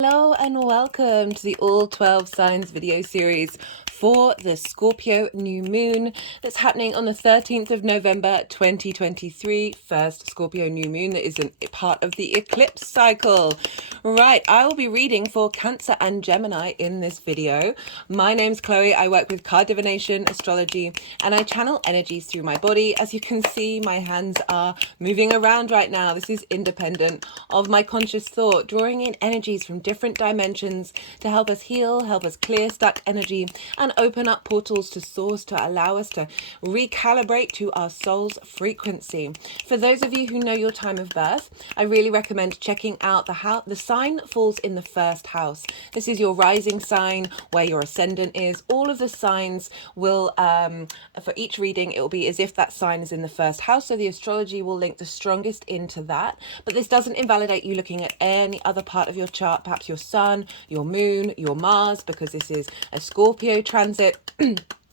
Hello and welcome to the All 12 Signs video series for the Scorpio New Moon that's happening on the 13th of November 2023, first Scorpio New Moon that is a part of the eclipse cycle. Right, I will be reading for Cancer and Gemini in this video. My name's Chloe, I work with card divination, astrology, and I channel energies through my body. As you can see, my hands are moving around right now. This is independent of my conscious thought, drawing in energies from different dimensions to help us heal, help us clear stuck energy, and open up portals to source to allow us to recalibrate to our soul's frequency. For those of you who know your time of birth, I really recommend checking out the sign that falls in the first house. This is your rising sign, where your ascendant is. All of the signs will, for each reading, it will be as if that sign is in the first house. So the astrology will link the strongest into that. But this doesn't invalidate you looking at any other part of your chart, perhaps your sun, your moon, your Mars, because this is a Scorpio transit.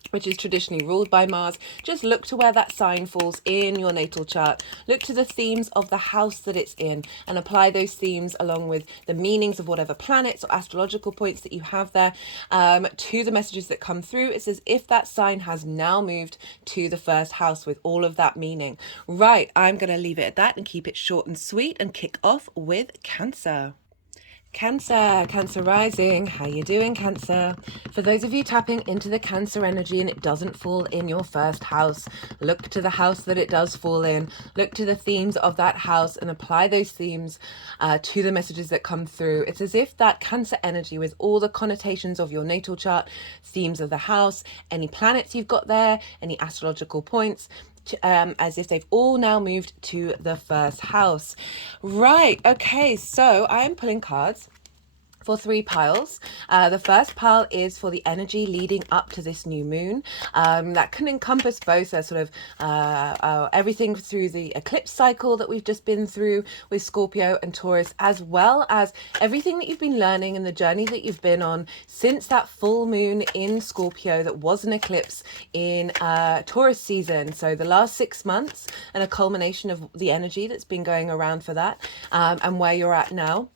Which is traditionally ruled by Mars. Just look to where that sign falls in your natal chart. Look to the themes of the house that it's in and apply those themes along with the meanings of whatever planets or astrological points that you have there to the messages that come through. It's as if that sign has now moved to the first house with all of that meaning. Right, I'm going to leave it at that and keep it short and sweet and kick off with Cancer. Cancer rising, how you doing, Cancer? For those of you tapping into the Cancer energy and it doesn't fall in your first house, look to the house that it does fall in, look to the themes of that house and apply those themes to the messages that come through. It's as if that Cancer energy, with all the connotations of your natal chart, themes of the house, any planets you've got there, any astrological points, as if they've all now moved to the first house. Right, okay, so I am pulling cards for 3 piles. The first pile is for the energy leading up to this new moon. That can encompass both a sort of everything through the eclipse cycle that we've just been through with Scorpio and Taurus, as well as everything that you've been learning and the journey that you've been on since that full moon in Scorpio that was an eclipse in Taurus season. So the last 6 months and a culmination of the energy that's been going around for that and where you're at now.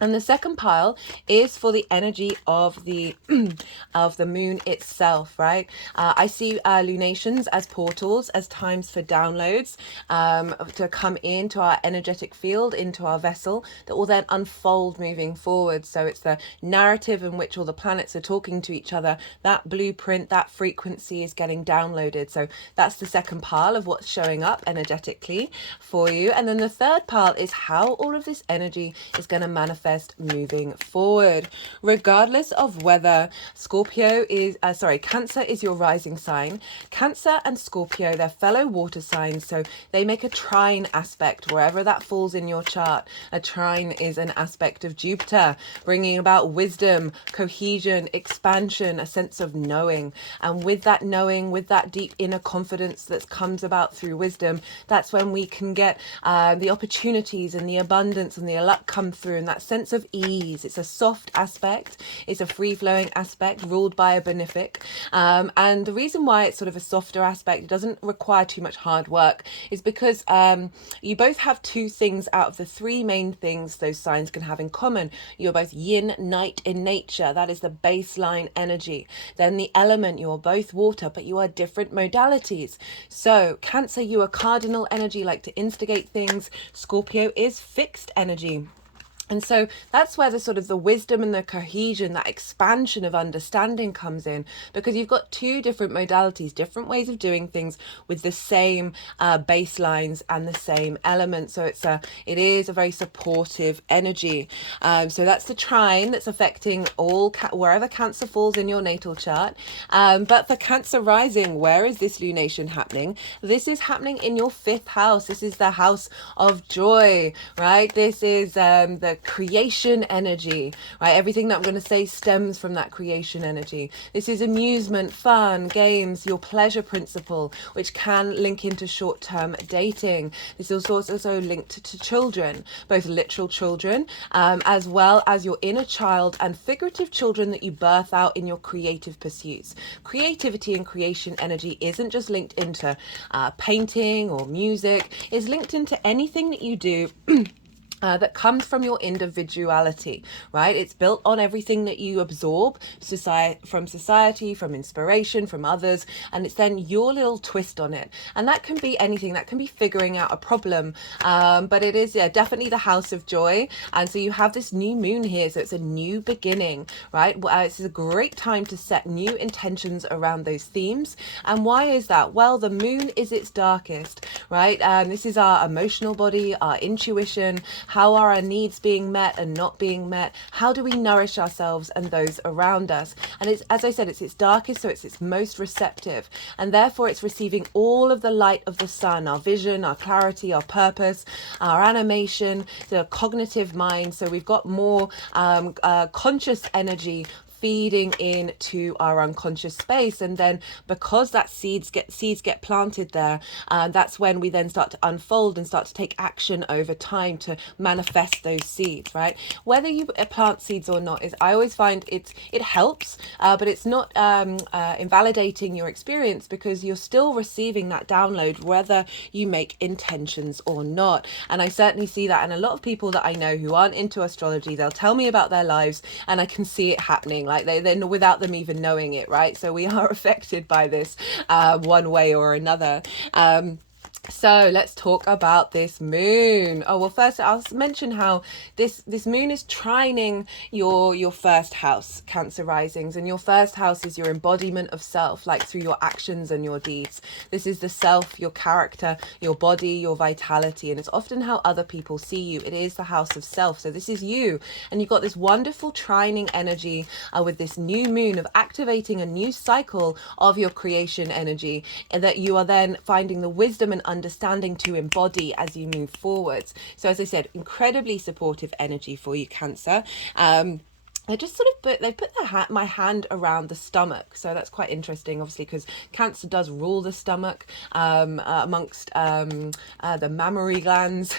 And the second pile is for the energy of the of the moon itself, right? I see lunations as portals, as times for downloads to come into our energetic field, into our vessel, that will then unfold moving forward. So it's the narrative in which all the planets are talking to each other. That blueprint, that frequency is getting downloaded. So that's the second pile of what's showing up energetically for you. And then the third pile is how all of this energy is going to manifest moving forward, regardless of whether Cancer is your rising sign. Cancer and Scorpio, they're fellow water signs, so they make a trine aspect wherever that falls in your chart. A trine is an aspect of Jupiter, bringing about wisdom, cohesion, expansion, a sense of knowing. And with that knowing, with that deep inner confidence that comes about through wisdom, that's when we can get the opportunities and the abundance and the luck come through, and that sense of ease. It's a soft aspect, it's a free-flowing aspect ruled by a benefic, and the reason why it's sort of a softer aspect, it doesn't require too much hard work, is because you both have 2 things out of the 3 main things those signs can have in common. You're both yin, night in nature, that is the baseline energy. Then the element, you're both water, but you are different modalities. So Cancer, you are cardinal energy, like to instigate things. Scorpio is fixed energy. And so that's where the sort of the wisdom and the cohesion, that expansion of understanding comes in, because you've got 2 different modalities, different ways of doing things with the same baselines and the same elements. So it is a very supportive energy. So that's the trine that's affecting wherever Cancer falls in your natal chart. But for Cancer rising, where is this lunation happening? This is happening in your 5th house. This is the house of joy, right? This is the creation energy, right? Everything that I'm going to say stems from that creation energy. This is amusement, fun, games, your pleasure principle, which can link into short-term dating. This is also linked to children, both literal children, as well as your inner child and figurative children that you birth out in your creative pursuits. Creativity and creation energy isn't just linked into painting or music, it's linked into anything that you do that comes from your individuality, right? It's built on everything that you absorb from society, from inspiration, from others, and it's then your little twist on it. And that can be anything. That can be figuring out a problem, but it is definitely the house of joy. And so you have this new moon here, so it's a new beginning, right? It's a great time to set new intentions around those themes. And why is that? Well, the moon is its darkest, right? This is our emotional body, our intuition. How are our needs being met and not being met? How do we nourish ourselves and those around us? And it's, as I said, it's its darkest, so it's its most receptive. And therefore it's receiving all of the light of the sun, our vision, our clarity, our purpose, our animation, the cognitive mind. So we've got more conscious energy feeding into our unconscious space, and then because that seeds get planted there, that's when we then start to unfold and start to take action over time to manifest those seeds, right? Whether you plant seeds or not, is, I always find it helps, but it's not invalidating your experience, because you're still receiving that download whether you make intentions or not. And I certainly see that in a lot of people that I know who aren't into astrology. They'll tell me about their lives and I can see it happening, like they're without them even knowing it, right? So we are affected by this one way or another. So let's talk about this moon. Oh, well, first I'll mention how this moon is trining your first house, Cancer risings, and your first house is your embodiment of self, like through your actions and your deeds. This is the self, your character, your body, your vitality, and it's often how other people see you. It is the house of self. So this is you, and you've got this wonderful trining energy with this new moon of activating a new cycle of your creation energy, and that you are then finding the wisdom and understanding to embody as you move forwards. So as I said, incredibly supportive energy for you, Cancer. They just sort of put my hand around the stomach, so that's quite interesting, obviously, because Cancer does rule the stomach amongst the mammary glands.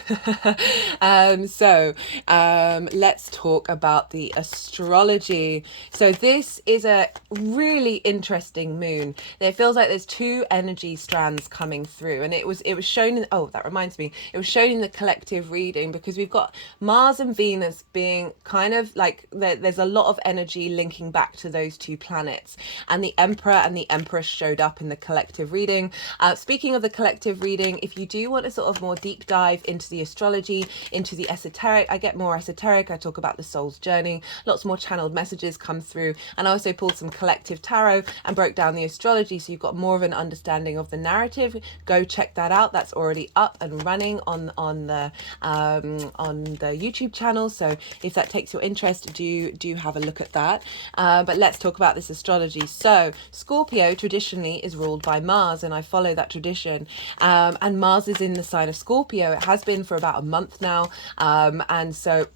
Let's talk about the astrology. So this is a really interesting moon. It feels like there's two energy strands coming through, and it was shown in, oh, that reminds me, it was shown in the collective reading, because we've got Mars and Venus being kind of like there's a lot of energy linking back to those two planets, and the Emperor and the Empress showed up in the collective reading. Speaking of the collective reading, if you do want a sort of more deep dive into the astrology, into the esoteric, I get more esoteric, I talk about the soul's journey, lots more channeled messages come through, and I also pulled some collective tarot and broke down the astrology, so you've got more of an understanding of the narrative. Go check that out. That's already up and running on the YouTube channel, so if that takes your interest, do have a look at that. But let's talk about this astrology. So Scorpio traditionally is ruled by Mars, and I follow that tradition, and Mars is in the sign of Scorpio. It has been for about a month now, and so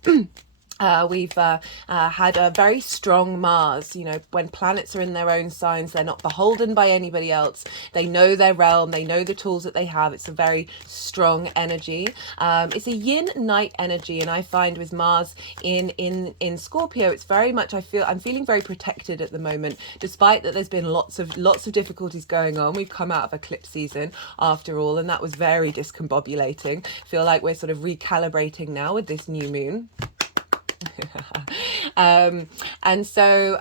we've had a very strong Mars. You know, when planets are in their own signs, they're not beholden by anybody else. They know their realm. They know the tools that they have. It's a very strong energy. It's a yin-night energy, and I find with Mars in Scorpio, it's very much, I'm feeling very protected at the moment, despite that there's been lots of difficulties going on. We've come out of eclipse season after all, and that was very discombobulating. Feel like we're sort of recalibrating now with this new moon. And so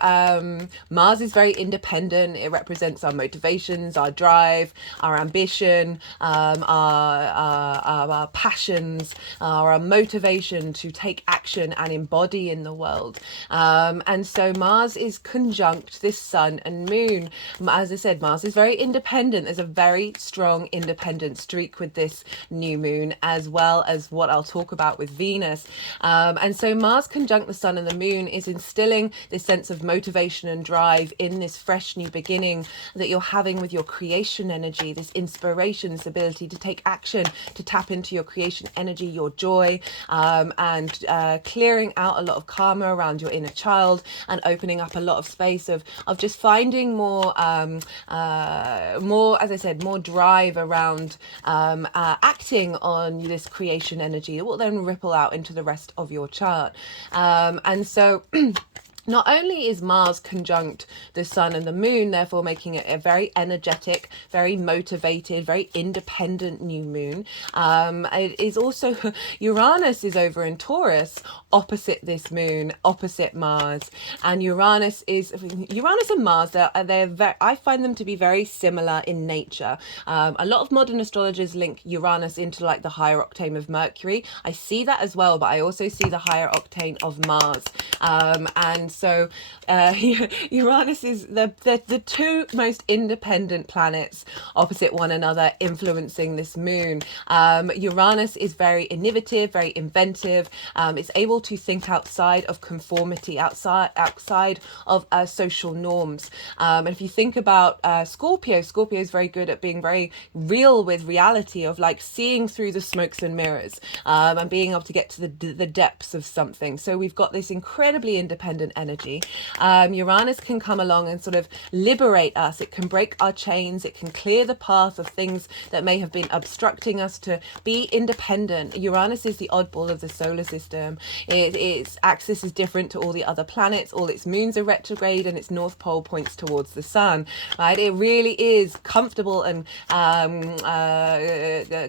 Mars is very independent. It represents our motivations, our drive, our ambition, our passions, our motivation to take action and embody in the world. And so Mars is conjunct this sun and moon. As I said, Mars is very independent. There's a very strong independent streak with this new moon, as well as what I'll talk about with Venus. And so Mars conjunct the sun and the moon is instilling this sense of motivation and drive in this fresh new beginning that you're having with your creation energy, this inspiration, this ability to take action, to tap into your creation energy, your joy, and clearing out a lot of karma around your inner child, and opening up a lot of space of just finding more, as I said, more drive around acting on this creation energy that will then ripple out into the rest of your chart. And so not only is Mars conjunct the Sun and the Moon, therefore making it a very energetic, very motivated, very independent new moon, it is also Uranus is over in Taurus, opposite this moon, opposite Mars, and Uranus and Mars. They're very, I find them to be very similar in nature. A lot of modern astrologers link Uranus into like the higher octane of Mercury. I see that as well, but I also see the higher octane of Mars, and so Uranus is the two most independent planets opposite one another, influencing this moon. Uranus is very innovative, very inventive. It's able to think outside of conformity, outside of social norms. And if you think about Scorpio is very good at being very real with reality, of like seeing through the smokes and mirrors, and being able to get to the depths of something. So we've got this incredibly independent energy. Uranus can come along and sort of liberate us. It can break our chains. It can clear the path of things that may have been obstructing us to be independent. Uranus is the oddball of the solar system. Its axis is different to all the other planets. All its moons are retrograde, and its north pole points towards the sun. Right? It really is comfortable and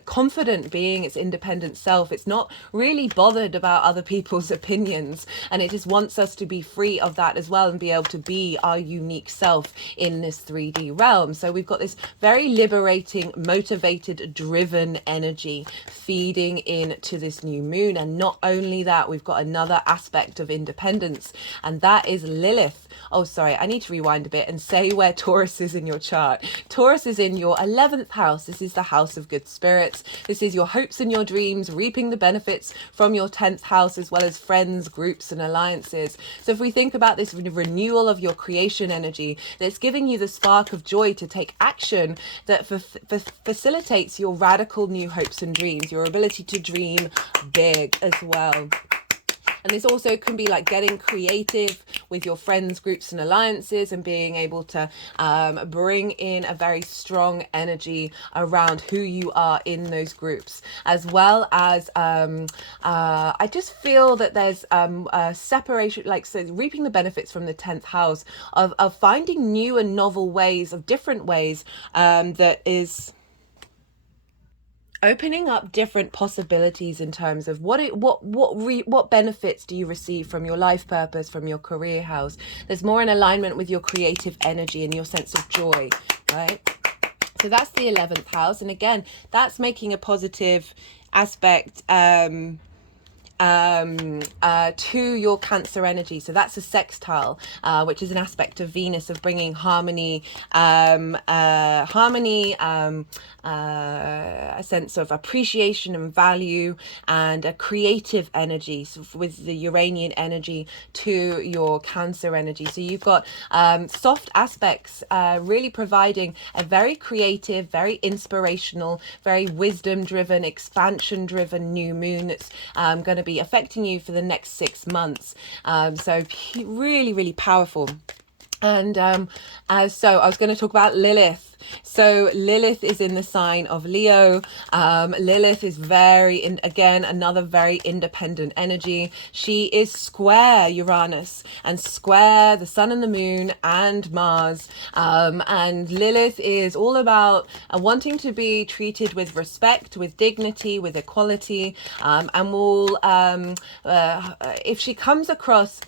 confident being its independent self. It's not really bothered about other people's opinions, and it just wants us to be free of that as well and be able to be our unique self in this 3D realm. So we've got this very liberating, motivated, driven energy feeding into this new moon. And not only that, we've got another aspect of independence, and that is Lilith. Oh, sorry, I need to rewind a bit and say where Taurus is in your chart. Taurus is in your 11th house. This is the house of good spirits. This is your hopes and your dreams, reaping the benefits from your 10th house, as well as friends, groups, and alliances. So if we think about this renewal of your creation energy, that's giving you the spark of joy to take action, that facilitates your radical new hopes and dreams, your ability to dream big as well. And this also can be like getting creative with your friends, groups, and alliances, and being able to bring in a very strong energy around who you are in those groups, as well as I just feel that there's a separation, like, so reaping the benefits from the 10th house of finding new and novel ways, of different ways, that is opening up different possibilities in terms of what benefits do you receive from your life purpose, from your career house. There's more in alignment with your creative energy and your sense of joy, right? So that's the 11th house, and again, that's making a positive aspect to your Cancer energy. So that's a sextile, which is an aspect of Venus, of bringing harmony, a sense of appreciation and value, and a creative energy, so with the Uranian energy to your Cancer energy. So you've got soft aspects, really providing a very creative, very inspirational, very wisdom driven, expansion driven new moon that's going to be affecting you for the next 6 months. So really, really powerful. And so I was going to talk about Lilith. So Lilith is in the sign of Leo. Lilith is again, another very independent energy. She is square Uranus and square the sun and the moon and Mars. And Lilith is all about wanting to be treated with respect, with dignity, with equality. And will, if she comes across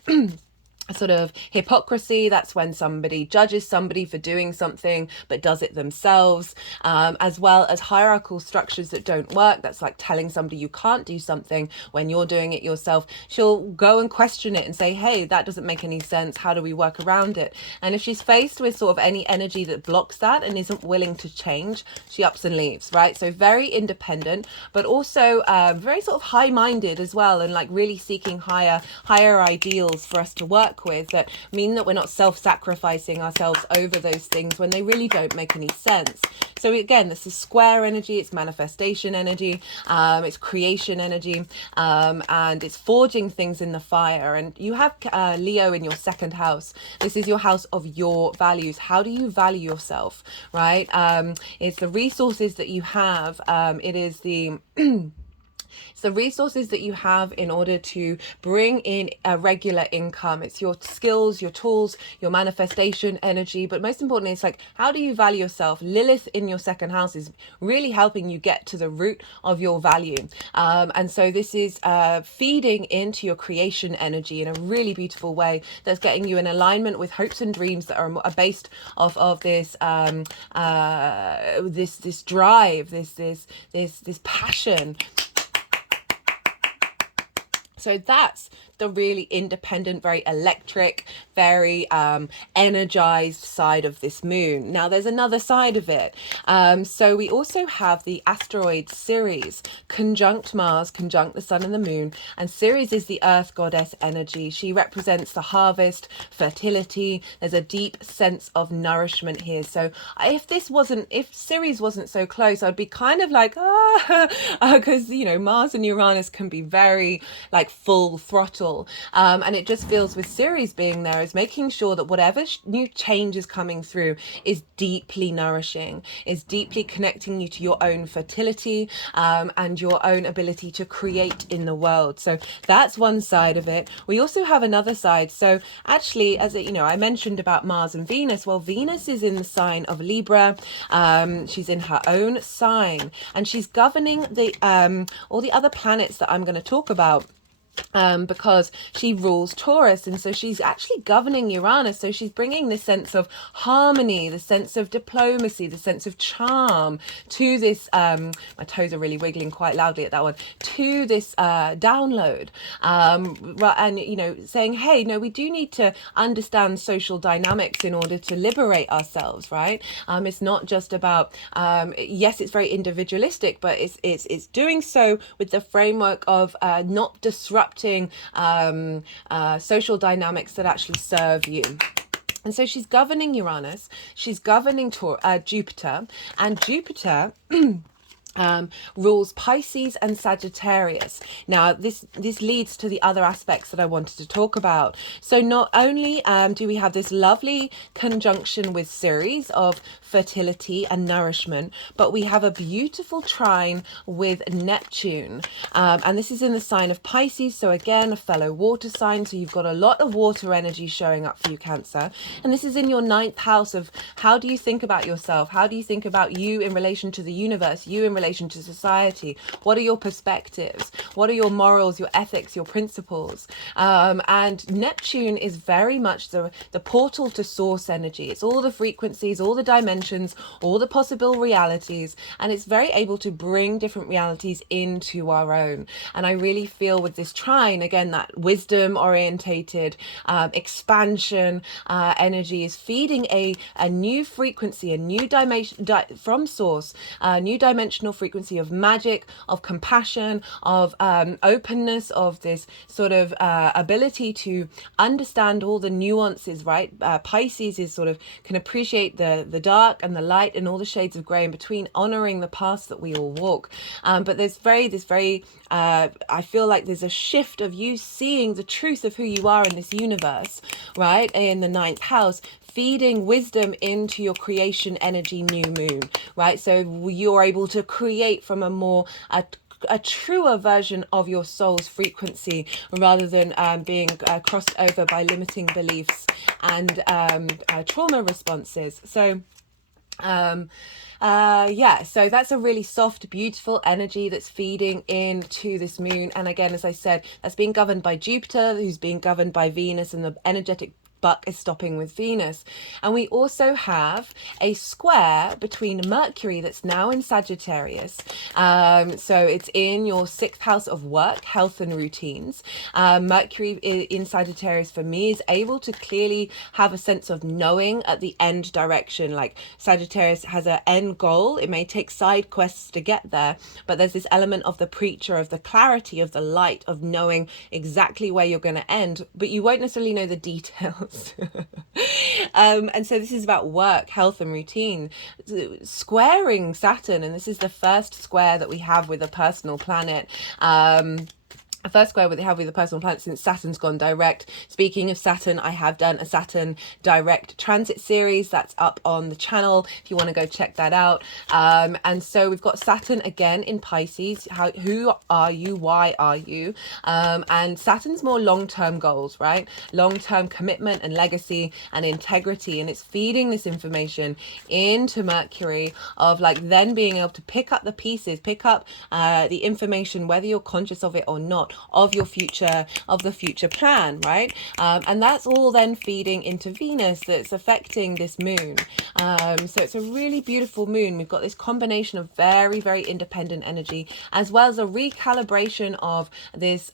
sort of hypocrisy, that's when somebody judges somebody for doing something but does it themselves, as well as hierarchical structures that don't work. That's like telling somebody you can't do something when you're doing it yourself. She'll go and question it and say, hey, that doesn't make any sense, how do we work around it? And if she's faced with sort of any energy that blocks that and isn't willing to change, she ups and leaves, right? So very independent, but also very sort of high-minded as well, and like really seeking higher ideals for us to work with, that mean that we're not self-sacrificing ourselves over those things when they really don't make any sense. So again, this is square energy, it's manifestation energy, it's creation energy, and it's forging things in the fire. And you have Leo in your 2nd house. This is your house of your values. How do you value yourself, right? It's the resources that you have. It is the It's the resources that you have in order to bring in a regular income. It's your skills, your tools, your manifestation energy. But most importantly, it's like, how do you value yourself? Lilith in your second house is really helping you get to the root of your value. And so this is feeding into your creation energy in a really beautiful way that's getting you in alignment with hopes and dreams that are based off of this this drive, this passion. So that's the really independent, very electric, very energized side of this moon. Now there's another side of it. So we also have the asteroid Ceres, conjunct Mars, conjunct the sun and the moon. And Ceres is the earth goddess energy. She represents the harvest, fertility. There's a deep sense of nourishment here. So if Ceres wasn't so close, I'd be kind of like, because, you know, Mars and Uranus can be very like full throttle. And it just feels with Ceres being there is making sure that whatever new change is coming through is deeply nourishing, is deeply connecting you to your own fertility and your own ability to create in the world. So that's one side of it. We also have another side. So actually, as you know, I mentioned about Mars and Venus. Well, Venus is in the sign of Libra. She's in her own sign, and she's governing the all the other planets that I'm going to talk about. Because she rules Taurus, and so she's actually governing Uranus. So she's bringing this sense of harmony, the sense of diplomacy, the sense of charm to this my toes are really wiggling quite loudly at that one, to this download, and you know, saying, hey, no, we do need to understand social dynamics in order to liberate ourselves, right? It's not just about yes, it's very individualistic, but it's doing so with the framework of not disrupting social dynamics that actually serve you. And so she's governing Uranus, she's governing Jupiter, and Jupiter rules Pisces and Sagittarius. Now this leads to the other aspects that I wanted to talk about. So not only do we have this lovely conjunction with Ceres of fertility and nourishment, but we have a beautiful trine with Neptune, and this is in the sign of Pisces, so again a fellow water sign. So you've got a lot of water energy showing up for you, Cancer, and this is in your 9th house of how do you think about yourself, how do you think about you in relation to the universe, you in relation to society, what are your perspectives, what are your morals, your ethics, your principles. And Neptune is very much the portal to source energy. It's all the frequencies, all the dimensions, all the possible realities, and it's very able to bring different realities into our own. And I really feel with this trine, again, that wisdom orientated expansion energy is feeding a new frequency, a new dimension from source, a new dimensional frequency of magic, of compassion, of openness, of this sort of ability to understand all the nuances, right? Pisces is sort of can appreciate the dark and the light and all the shades of grey in between, honoring the paths that we all walk. But there's this very I feel like there's a shift of you seeing the truth of who you are in this universe, right? In the 9th house, feeding wisdom into your creation energy new moon, right? So you're able to create from a truer version of your soul's frequency rather than being crossed over by limiting beliefs and trauma responses. So so that's a really soft, beautiful energy that's feeding into this moon. And again, as I said, that's being governed by Jupiter, who's being governed by Venus, and the energetic buck is stopping with Venus. And we also have a square between Mercury that's now in Sagittarius. So it's in your 6th house of work, health and routines. Mercury in Sagittarius for me is able to clearly have a sense of knowing at the end direction. Like Sagittarius has an end goal. It may take side quests to get there, but there's this element of the preacher, of the clarity, of the light, of knowing exactly where you're going to end, but you won't necessarily know the details. And so this is about work, health and routine, squaring Saturn, and this is the first square that we have with a personal planet. a first square with it have with the personal planet since Saturn's gone direct. Speaking of Saturn, I have done a Saturn direct transit series that's up on the channel if you want to go check that out. And so we've got Saturn again in Pisces. Who are you? Why are you? And Saturn's more long-term goals, right? Long-term commitment and legacy and integrity, and it's feeding this information into Mercury of like then being able to pick up the pieces, pick up the information, whether you're conscious of it or not, of your future, of the future plan, right? And that's all then feeding into Venus that's affecting this moon. So it's a really beautiful moon. We've got this combination of very, very independent energy, as well as a recalibration of this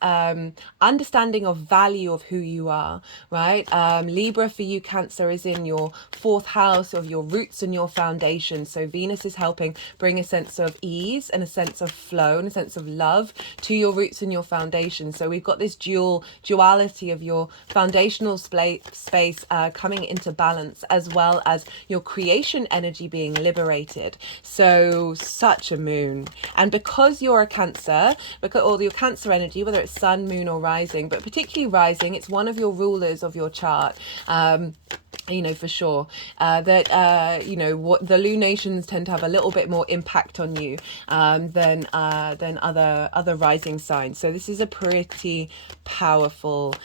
understanding of value of who you are, right? Libra for you, Cancer, is in your 4th house of your roots and your foundation. So Venus is helping bring a sense of ease and a sense of flow and a sense of love to your roots and your foundation. So we've got this duality of your foundational space coming into balance, as well as your creation energy being liberated. So such a moon. And because you're a Cancer, because all your Cancer energy, whether it's sun, moon or rising, but particularly rising, it's one of your rulers of your chart. You know, for sure, that you know, what the lunations tend to have a little bit more impact on you than other rising signs. So this is a pretty powerful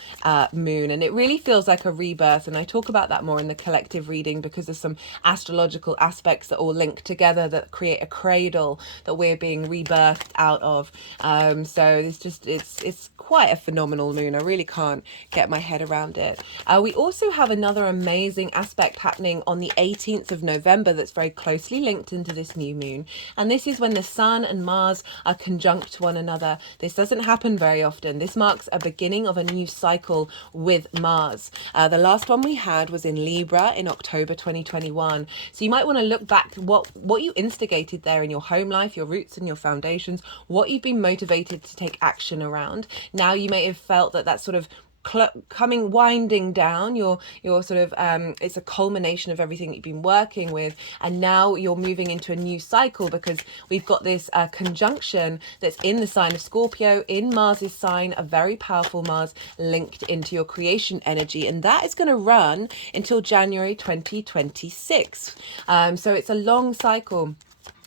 moon, and it really feels like a rebirth. And I talk about that more in the collective reading because of some astrological aspects that all link together that create a cradle that we're being rebirthed out of. So it's quite a phenomenal moon. I really can't get my head around it. We also have another amazing aspect happening on the 18th of November that's very closely linked into this new moon, and this is when the Sun and Mars are conjunct to one another. This doesn't happen very often. This marks a beginning of a new cycle with Mars. The last one we had was in Libra in October 2021, so you might want to look back what you instigated there in your home life, your roots and your foundations, what you've been motivated to take action around. Now you may have felt that sort of winding down your sort of it's a culmination of everything that you've been working with, and now you're moving into a new cycle because we've got this conjunction that's in the sign of Scorpio, in Mars's sign, a very powerful Mars linked into your creation energy, and that is going to run until January 2026. So it's a long cycle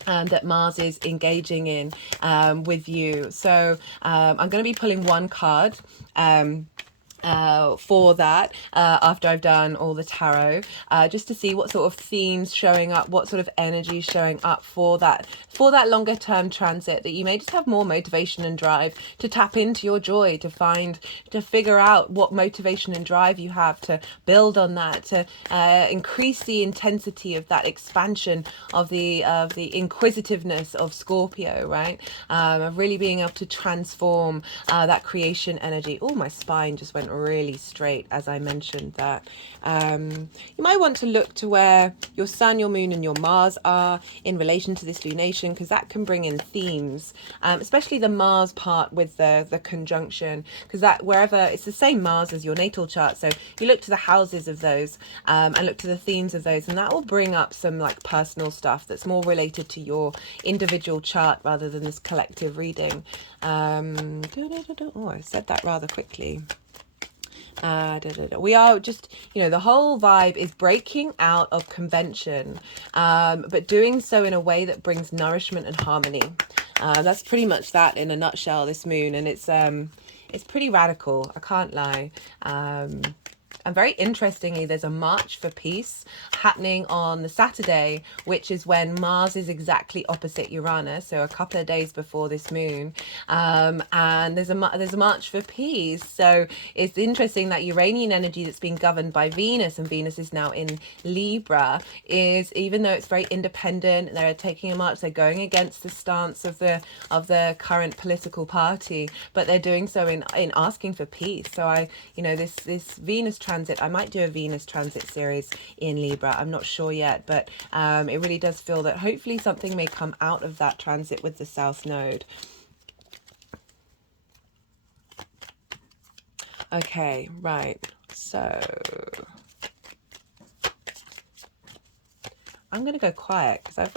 that Mars is engaging in with you. So I'm going to be pulling one card for that after I've done all the tarot, just to see what sort of themes showing up, what sort of energy showing up for that longer term transit, that you may just have more motivation and drive to tap into your joy, to figure out what motivation and drive you have, to build on that, to increase the intensity of that expansion of the inquisitiveness of Scorpio, right? Of really being able to transform that creation energy. Oh, my spine just went really straight as I mentioned that. You might want to look to where your Sun, your Moon and your Mars are in relation to this lunation, because that can bring in themes, especially the Mars part with the conjunction, because that wherever it's the same Mars as your natal chart, so you look to the houses of those and look to the themes of those, and that will bring up some like personal stuff that's more related to your individual chart rather than this collective reading. Oh, I said that rather quickly. We are just, you know, the whole vibe is breaking out of convention, but doing so in a way that brings nourishment and harmony. That's pretty much that in a nutshell, this moon, and it's pretty radical, I can't lie. And very interestingly, there's a March for Peace happening on the Saturday, which is when Mars is exactly opposite Uranus, so a couple of days before this moon. And there's a March for Peace. So it's interesting that Uranian energy that's being governed by Venus, and Venus is now in Libra, is, even though it's very independent, they're taking a march, they're going against the stance of the current political party, but they're doing so in asking for peace. So this Venus transit, I might do a Venus transit series in Libra, I'm not sure yet, but it really does feel that hopefully something may come out of that transit with the South Node. Okay, right, so I'm going to go quiet because I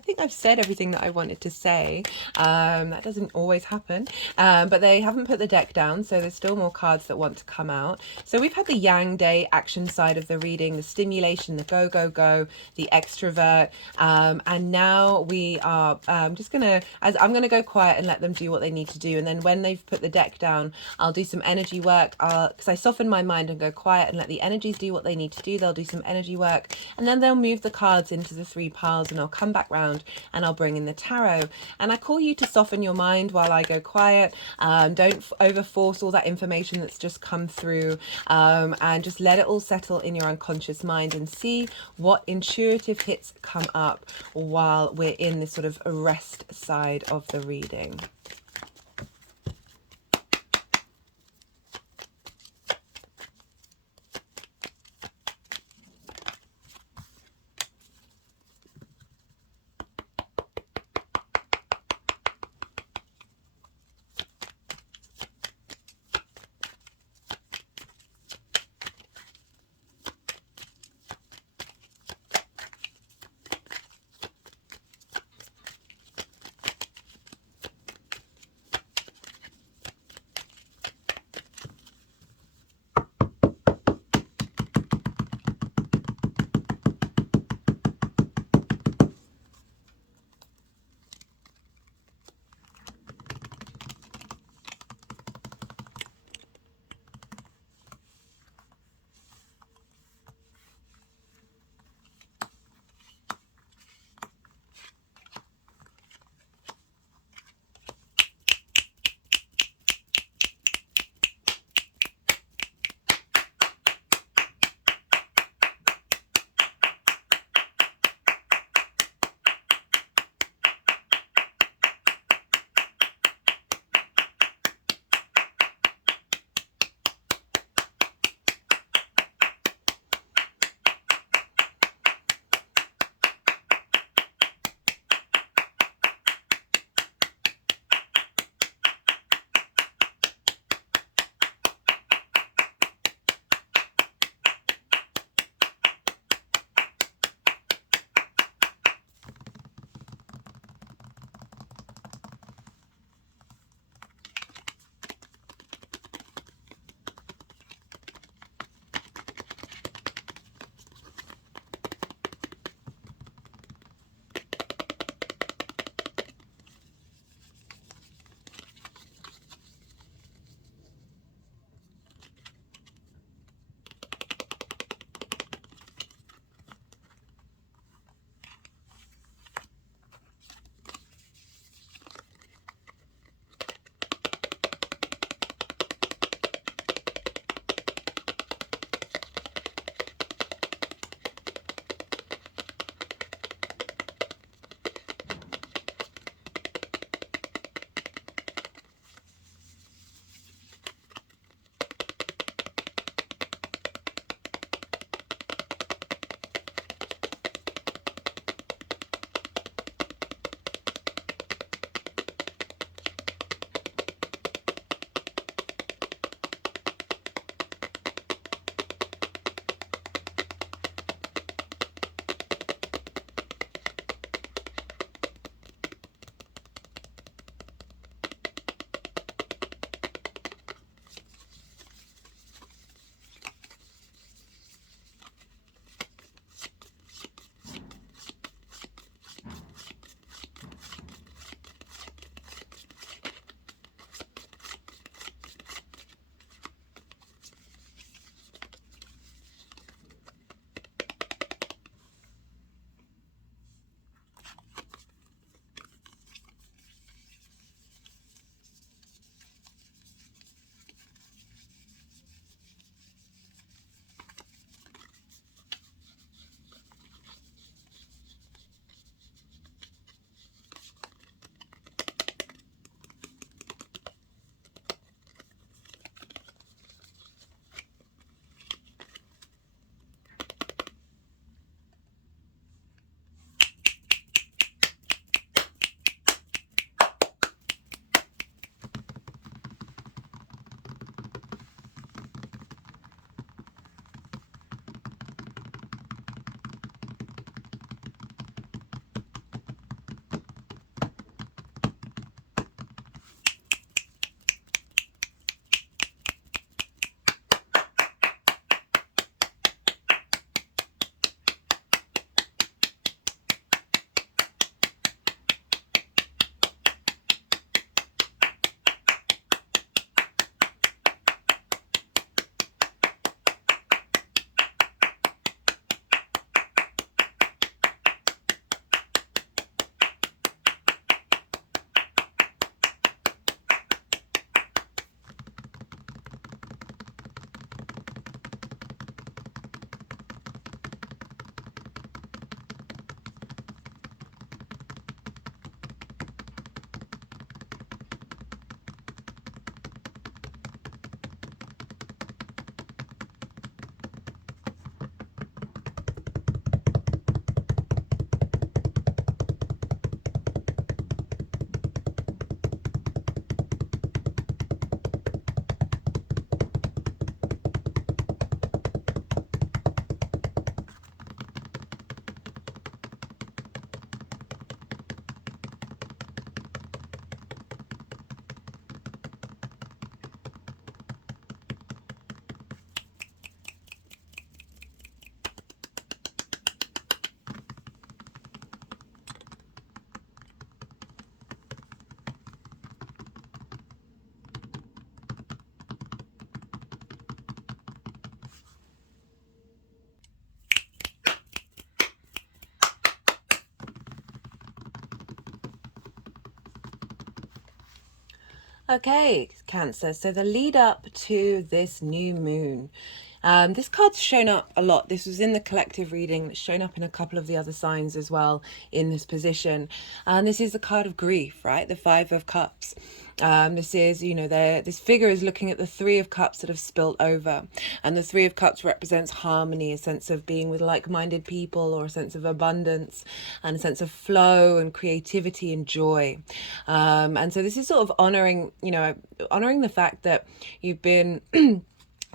think I've said everything that I wanted to say. That doesn't always happen, but they haven't put the deck down, so there's still more cards that want to come out. So we've had the Yang Day action side of the reading, the stimulation, the go, go, go, the extrovert, and now we are just going to, I'm going to go quiet and let them do what they need to do. And then when they've put the deck down, I'll do some energy work because I soften my mind and go quiet and let the energies do what they need to do. They'll do some energy work, and then they'll move the cards into the 3 piles, and I'll come back round and I'll bring in the tarot. And I call you to soften your mind while I go quiet. Don't over force all that information that's just come through, and just let it all settle in your unconscious mind and see what intuitive hits come up while we're in this sort of rest side of the reading. Okay, Cancer. So the lead up to this new moon. This card's shown up a lot. This was in the collective reading. It's shown up in a couple of the other signs as well in this position. And this is the card of grief, right? The Five of Cups. This is, this figure is looking at the Three of Cups that have spilt over. And the Three of Cups represents harmony, a sense of being with like-minded people, or a sense of abundance and a sense of flow and creativity and joy. And so this is sort of honoring the fact that you've been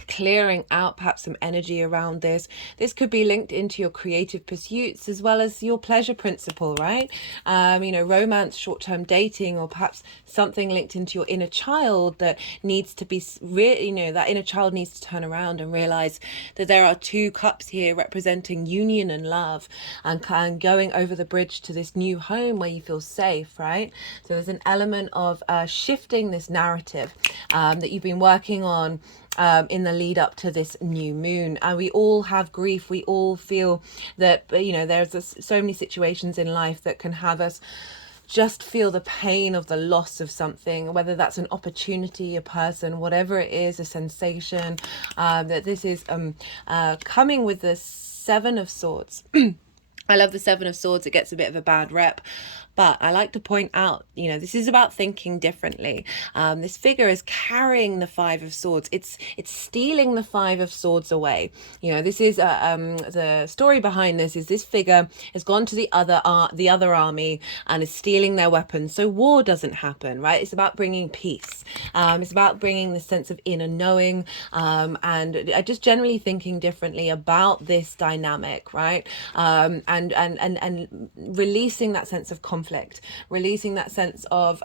clearing out perhaps some energy around this. This could be linked into your creative pursuits as well as your pleasure principle, right? Romance, short-term dating, or perhaps something linked into your inner child that needs to be that inner child needs to turn around and realize that there are two cups here representing union and love, and going over the bridge to this new home where you feel safe, right? So there's an element of shifting this narrative that you've been working on in the lead up to this new moon. And we all have grief. We all feel that, there's so many situations in life that can have us just feel the pain of the loss of something, whether that's an opportunity, a person, whatever it is, a sensation, that this is coming with the Seven of Swords. I love the Seven of Swords. It gets a bit of a bad rep, but I like to point out, this is about thinking differently. This figure is carrying the Five of Swords. It's stealing the Five of Swords away. This is the story behind this figure has gone to the other army and is stealing their weapons, so war doesn't happen, right? It's about bringing peace. It's about bringing the sense of inner knowing, and just generally thinking differently about this dynamic, right? And releasing that sense of conflict, releasing that sense of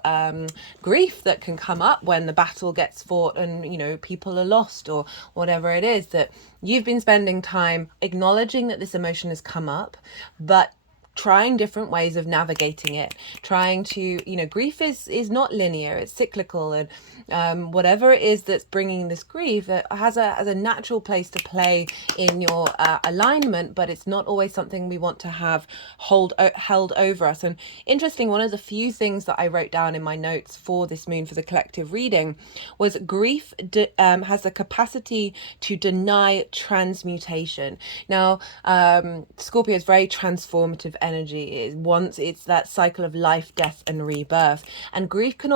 grief that can come up when the battle gets fought and people are lost or whatever it is, that you've been spending time acknowledging that this emotion has come up, but trying different ways of navigating it, trying to, grief is not linear, it's cyclical, and whatever it is that's bringing this grief, it has a natural place to play in your alignment, but it's not always something we want to have held over us. And interesting, one of the few things that I wrote down in my notes for this moon, for the collective reading, was grief has the capacity to deny transmutation. Now, Scorpio is very transformative energy. It's that cycle of life, death, and rebirth. And grief can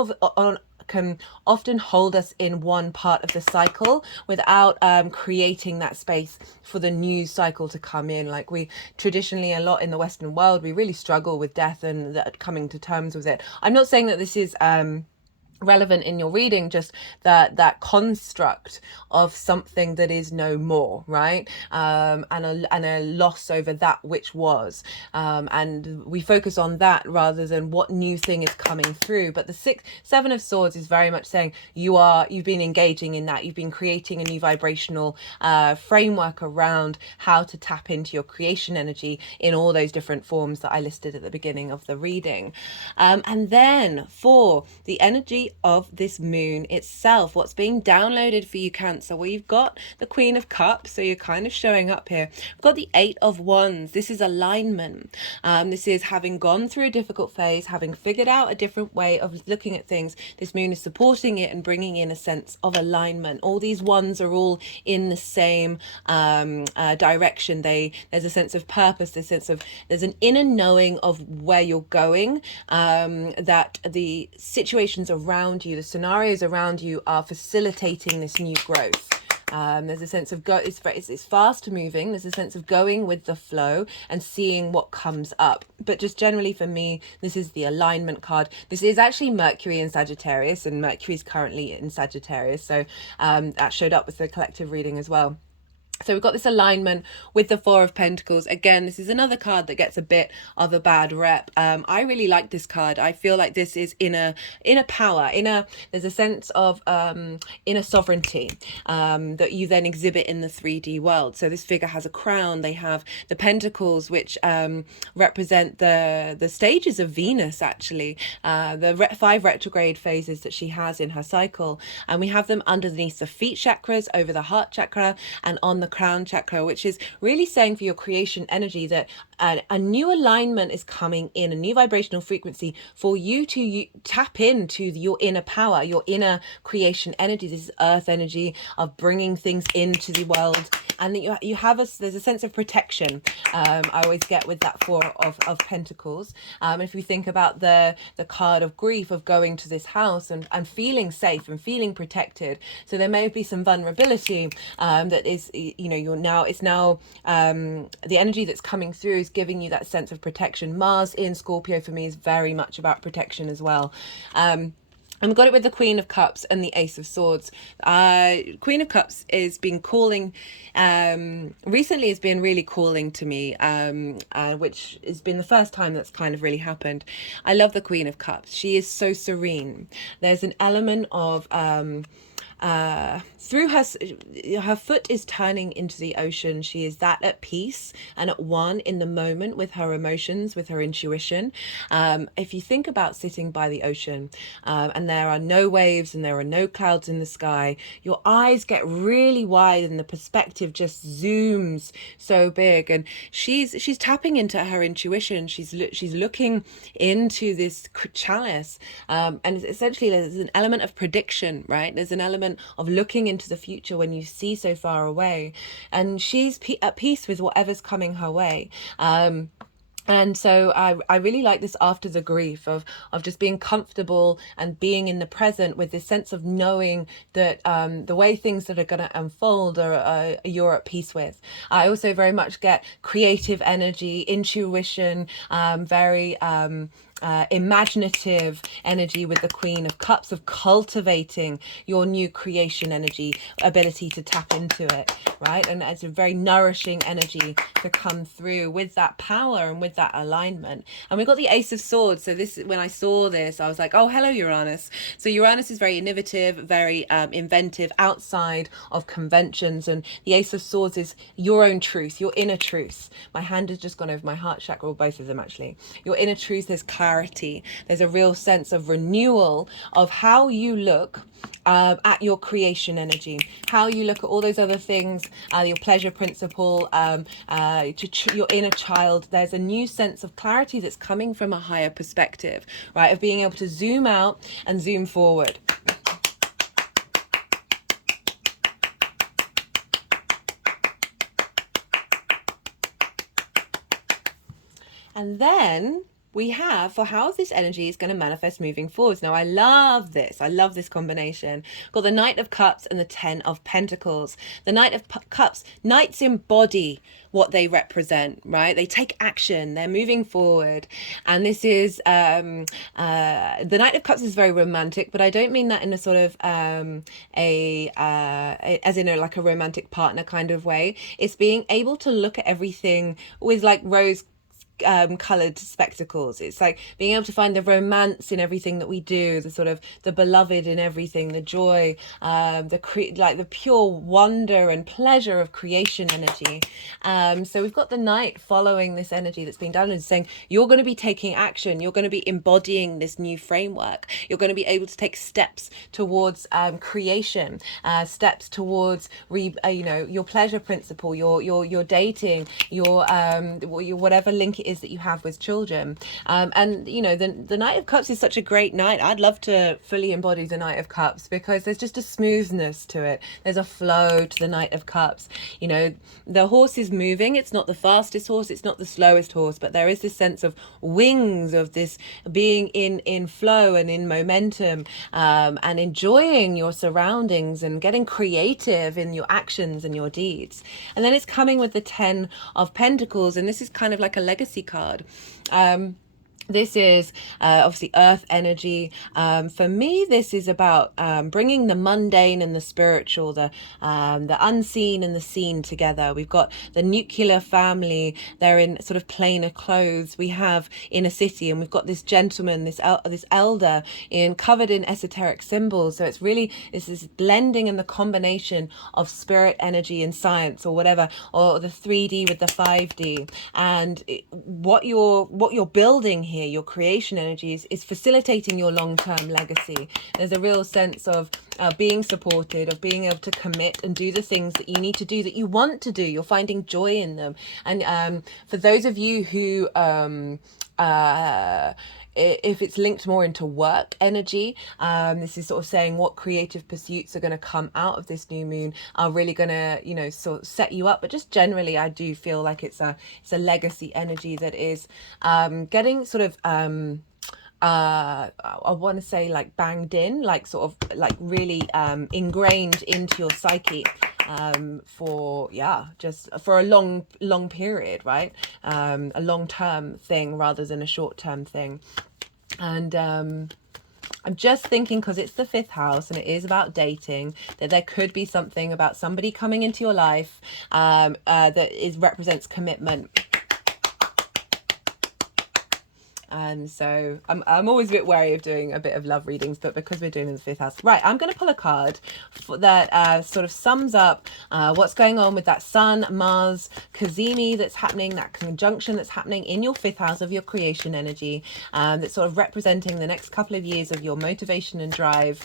often hold us in one part of the cycle without creating that space for the new cycle to come in. Like, we traditionally, a lot in the Western world, we really struggle with death and coming to terms with it. I'm not saying that this is relevant in your reading, just that construct of something that is no more, right? And a loss over that which was, and we focus on that rather than what new thing is coming through. But the Seven of Swords is very much saying you've been engaging in that, you've been creating a new vibrational framework around how to tap into your creation energy in all those different forms that I listed at the beginning of the reading. And then for the energy of this moon itself, what's being downloaded for you, Cancer? Well, you've got the Queen of Cups, so you're kind of showing up here. We've got the Eight of Wands. This is alignment. This is having gone through a difficult phase, having figured out a different way of looking at things. This moon is supporting it and bringing in a sense of alignment. All these wands are all in the same direction. There's a sense of purpose, there's an inner knowing of where you're going, that the situations around you, the scenarios around you, are facilitating this new growth. There's a sense of it's fast moving. There's a sense of going with the flow and seeing what comes up. But just generally for me, this is the alignment card. This is actually Mercury in Sagittarius, and Mercury is currently in Sagittarius. So that showed up with the collective reading as well. So we've got this alignment with the Four of Pentacles. Again, this is another card that gets a bit of a bad rep. I really like this card. I feel like this is inner power, there's a sense of inner sovereignty that you then exhibit in the 3D world. So this figure has a crown. They have the pentacles, which represent the stages of Venus, actually, the 5 retrograde phases that she has in her cycle. And we have them underneath the feet chakras, over the heart chakra, and on the crown chakra, which is really saying for your creation energy that a new alignment is coming in, a new vibrational frequency for you to tap into your inner power, your inner creation energy. This is earth energy of bringing things into the world, and that you have there's a sense of protection. I always get with that Four of Pentacles. If we think about the card of grief, of going to this house and feeling safe and feeling protected, so there may be some vulnerability that is, you know, it's now the energy that's coming through is giving you that sense of protection. Mars in Scorpio for me is very much about protection as well. And we've got it with the Queen of Cups and the Ace of Swords. Queen of Cups is been calling, recently has been really calling to me, which has been the first time that's kind of really happened. I love the Queen of Cups. She is so serene. There's an element of through her foot is turning into the ocean. She is that at peace and at one in the moment with her emotions, with her intuition. If you think about sitting by the ocean, and there are no waves and there are no clouds in the sky, your eyes get really wide and the perspective just zooms so big. And she's tapping into her intuition. She's looking into this chalice, and essentially there's an element of prediction, right? There's an element of looking into the future when you see so far away, and she's at peace with whatever's coming her way. And so I really like this after the grief of just being comfortable and being in the present with this sense of knowing that the way things that are going to unfold are you're at peace with. I also very much get creative energy, intuition, very imaginative energy with the Queen of Cups, of cultivating your new creation energy, ability to tap into it, right? And it's a very nourishing energy to come through with that power and with that alignment. And we've got the Ace of Swords. So this, when I saw this, I was like, oh, hello, Uranus. So Uranus is very innovative, very inventive, outside of conventions. And the Ace of Swords is your own truth, your inner truth. My hand has just gone over my heart chakra, or both of them actually. Your inner truth is clarity. There's a real sense of renewal of how you look at your creation energy, how you look at all those other things, your pleasure principle, your inner child. There's a new sense of clarity that's coming from a higher perspective, right? Of being able to zoom out and zoom forward. And then we have for how this energy is going to manifest moving forwards. Now, I love this. I love this combination. Got the Knight of Cups and the Ten of Pentacles. The Knight of Cups, knights embody what they represent, right? They take action. They're moving forward. And this is, the Knight of Cups is very romantic, but I don't mean that in a sort of, as in like a romantic partner kind of way. It's being able to look at everything with like rose colored spectacles. It's like being able to find the romance in everything that we do, the sort of the beloved in everything, the joy, like the pure wonder and pleasure of creation energy. So we've got the Knight following this energy that's being done and saying you're going to be taking action, you're going to be embodying this new framework, you're going to be able to take steps towards creation, steps towards your pleasure principle, your dating, your whatever link it is that you have with children. And you know, the Knight of Cups is such a great night. I'd love to fully embody the Knight of Cups because there's just a smoothness to it. There's a flow to the Knight of Cups. You know, the horse is moving. It's not the fastest horse, it's not the slowest horse, but there is this sense of wings, of this being in flow and in momentum, and enjoying your surroundings and getting creative in your actions and your deeds. And then it's coming with the Ten of Pentacles, and this is kind of like a legacy card. This is obviously earth energy. For me, this is about bringing the mundane and the spiritual, the unseen and the seen together. We've got the nuclear family. They're in sort of plainer clothes. We have in a city, and we've got this gentleman, this elder, covered in esoteric symbols. So it's this blending and the combination of spirit energy and science, or whatever, or the 3D with the 5D. And what you're building here, your creation energies, is facilitating your long-term legacy. There's a real sense of being supported, of being able to commit and do the things that you need to do, that you want to do. You're finding joy in them. And for those of you who if it's linked more into work energy, this is sort of saying what creative pursuits are going to come out of this new moon are really going to, you know, sort of set you up. But just generally, I do feel like it's a legacy energy that is getting sort of I want to say like banged in, like sort of like really ingrained into your psyche for just for a long period, right? A long-term thing rather than a short-term thing. And I'm just thinking, because it's the 5th house and it is about dating, that there could be something about somebody coming into your life that represents commitment. And so I'm always a bit wary of doing a bit of love readings, but because we're doing in the 5th house, right, I'm going to pull a card that sort of sums up what's going on with that Sun, Mars, Cazimi that's happening, that conjunction that's happening in your 5th house of your creation energy, that's sort of representing the next couple of years of your motivation and drive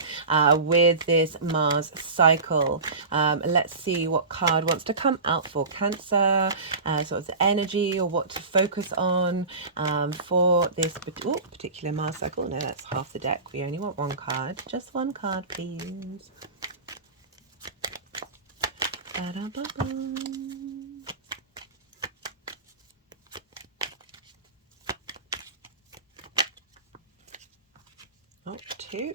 with this Mars cycle. Let's see what card wants to come out for Cancer, sort of the energy or what to focus on for this particular Mars cycle. No, that's half the deck. We only want one card. Just one card, please. Oh, 2.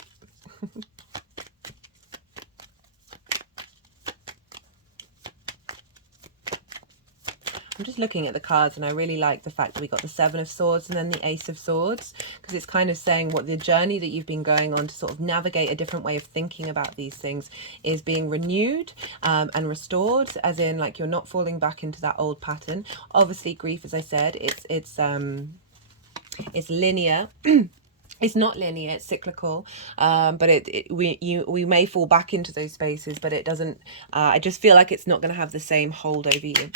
I'm just looking at the cards and I really like the fact that we got the 7 of Swords and then the Ace of Swords, because it's kind of saying what the journey that you've been going on to sort of navigate a different way of thinking about these things is being renewed and restored, as in like you're not falling back into that old pattern. Obviously grief, as I said, it's linear. It's not linear, it's cyclical, but we may fall back into those spaces, but it doesn't, I just feel like it's not going to have the same hold over you.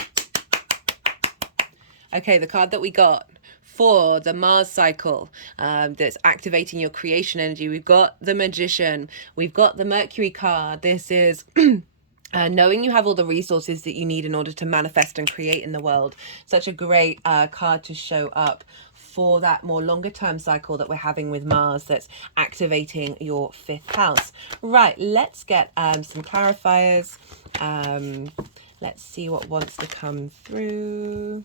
Okay, the card that we got for the Mars cycle that's activating your creation energy, we've got the Magician, we've got the Mercury card. This is knowing you have all the resources that you need in order to manifest and create in the world. Such a great card to show up for that more longer term cycle that we're having with Mars that's activating your 5th house. Right, let's get some clarifiers. Let's see what wants to come through.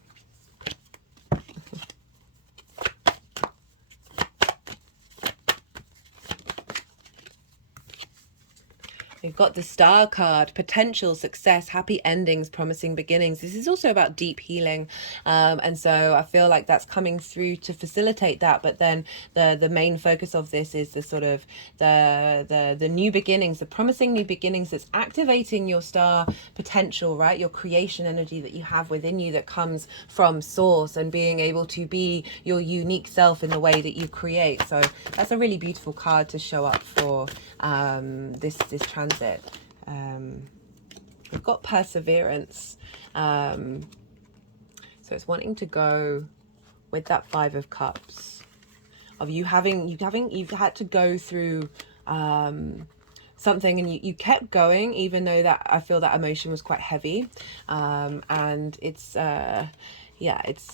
We've got the Star card, potential, success, happy endings, promising beginnings. This is also about deep healing. And so I feel like that's coming through to facilitate that. But then the main focus of this is the sort of the new beginnings, the promising new beginnings that's activating your star potential, right? Your creation energy that you have within you that comes from source and being able to be your unique self in the way that you create. So that's a really beautiful card to show up for this transit. We've got perseverance, so it's wanting to go with that 5 of Cups, of you've had to go through something, and you kept going even though that I feel that emotion was quite heavy, and it's let's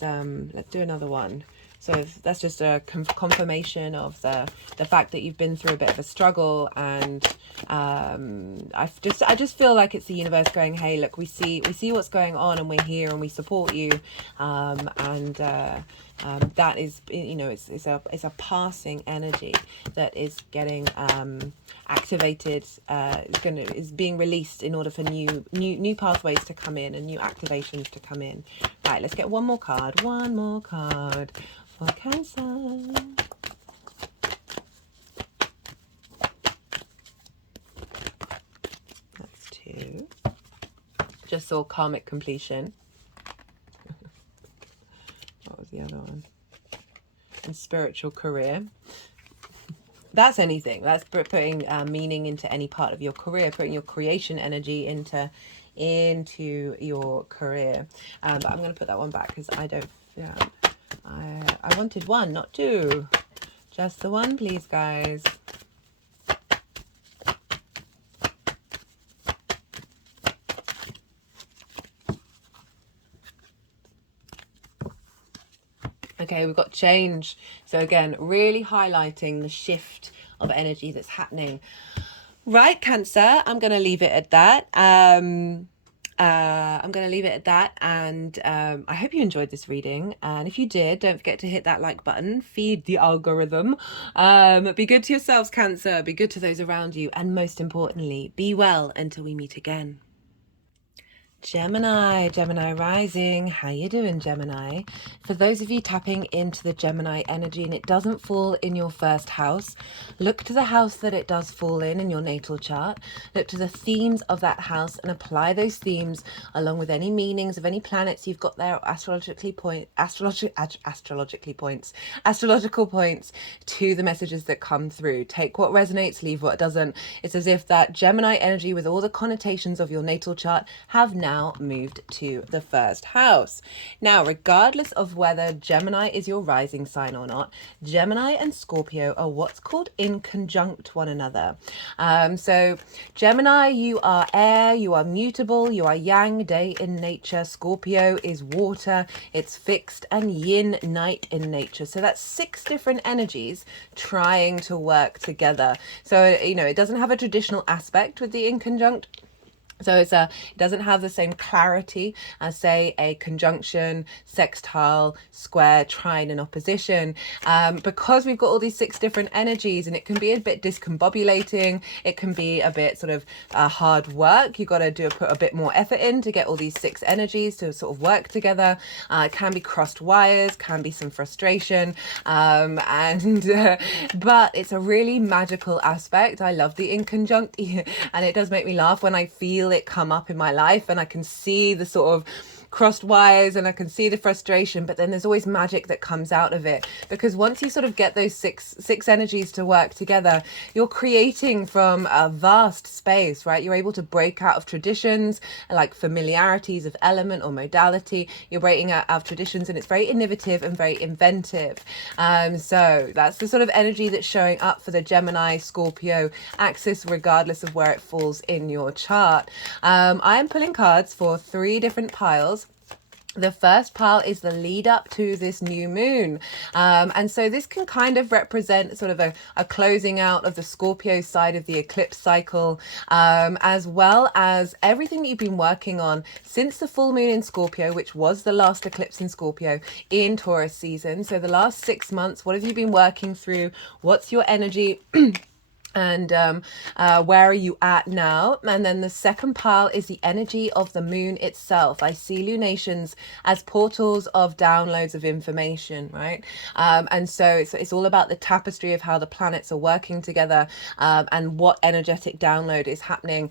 do another one. So that's just a confirmation of the fact that you've been through a bit of a struggle, and I just feel like it's the universe going, hey, look, we see what's going on, and we're here and we support you, and that is, you know, it's a passing energy that is getting activated, is being released in order for new pathways to come in and new activations to come in. Right, let's get one more card for Cancer. That's 2. Just saw karmic completion. What was the other one? And spiritual career. That's anything. That's putting meaning into any part of your career, putting your creation energy into your career. But I'm going to put that one back because I don't. Yeah, I wanted 1, not 2. Just the 1, please, guys. Okay, we've got change. So again, really highlighting the shift of energy that's happening. Right, Cancer, I'm going to leave it at that. I'm going to leave it at that, and I hope you enjoyed this reading. And if you did, don't forget to hit that like button, feed the algorithm. Be good to yourselves, Cancer, be good to those around you, and most importantly, be well until we meet again. Gemini rising. How you doing, Gemini? For those of you tapping into the Gemini energy and it doesn't fall in your first house, look to the house that it does fall in your natal chart. Look to the themes of that house and apply those themes along with any meanings of any planets you've got there, astrological points to the messages that come through. Take what resonates, leave what doesn't. It's as if that Gemini energy with all the connotations of your natal chart have now moved to the first house. Now, regardless of whether Gemini is your rising sign or not, Gemini and Scorpio are what's called in conjunct one another. So Gemini, you are air, you are mutable, you are yang, day in nature. Scorpio is water, it's fixed, and yin, night in nature. So that's 6 different energies trying to work together. So, it doesn't have a traditional aspect with the in conjunct. So it doesn't have the same clarity as, say, a conjunction, sextile, square, trine, and opposition. Because we've got all these 6 different energies, and it can be a bit discombobulating. It can be a bit sort of hard work. You've got to put a bit more effort in to get all these 6 energies to sort of work together. It can be crossed wires, can be some frustration, but it's a really magical aspect. I love the in conjunct, and it does make me laugh when I feel it come up in my life and I can see the sort of crossed wires and I can see the frustration, but then there's always magic that comes out of it, because once you sort of get those six energies to work together, you're creating from a vast space, right? You're able to break out of traditions like familiarities of element or modality. You're breaking out of traditions, and it's very innovative and very inventive. So that's the sort of energy that's showing up for the Gemini Scorpio axis, regardless of where it falls in your chart. I am pulling cards for 3 different piles. The first pile is the lead up to this new moon. And so this can kind of represent sort of a closing out of the Scorpio side of the eclipse cycle, as well as everything that you've been working on since the full moon in Scorpio, which was the last eclipse in Scorpio in Taurus season. So the last 6 months, what have you been working through? What's your energy? And where are you at now? And then the second pile is the energy of the moon itself. I see lunations as portals of downloads of information, right? And so it's all about the tapestry of how the planets are working together, and what energetic download is happening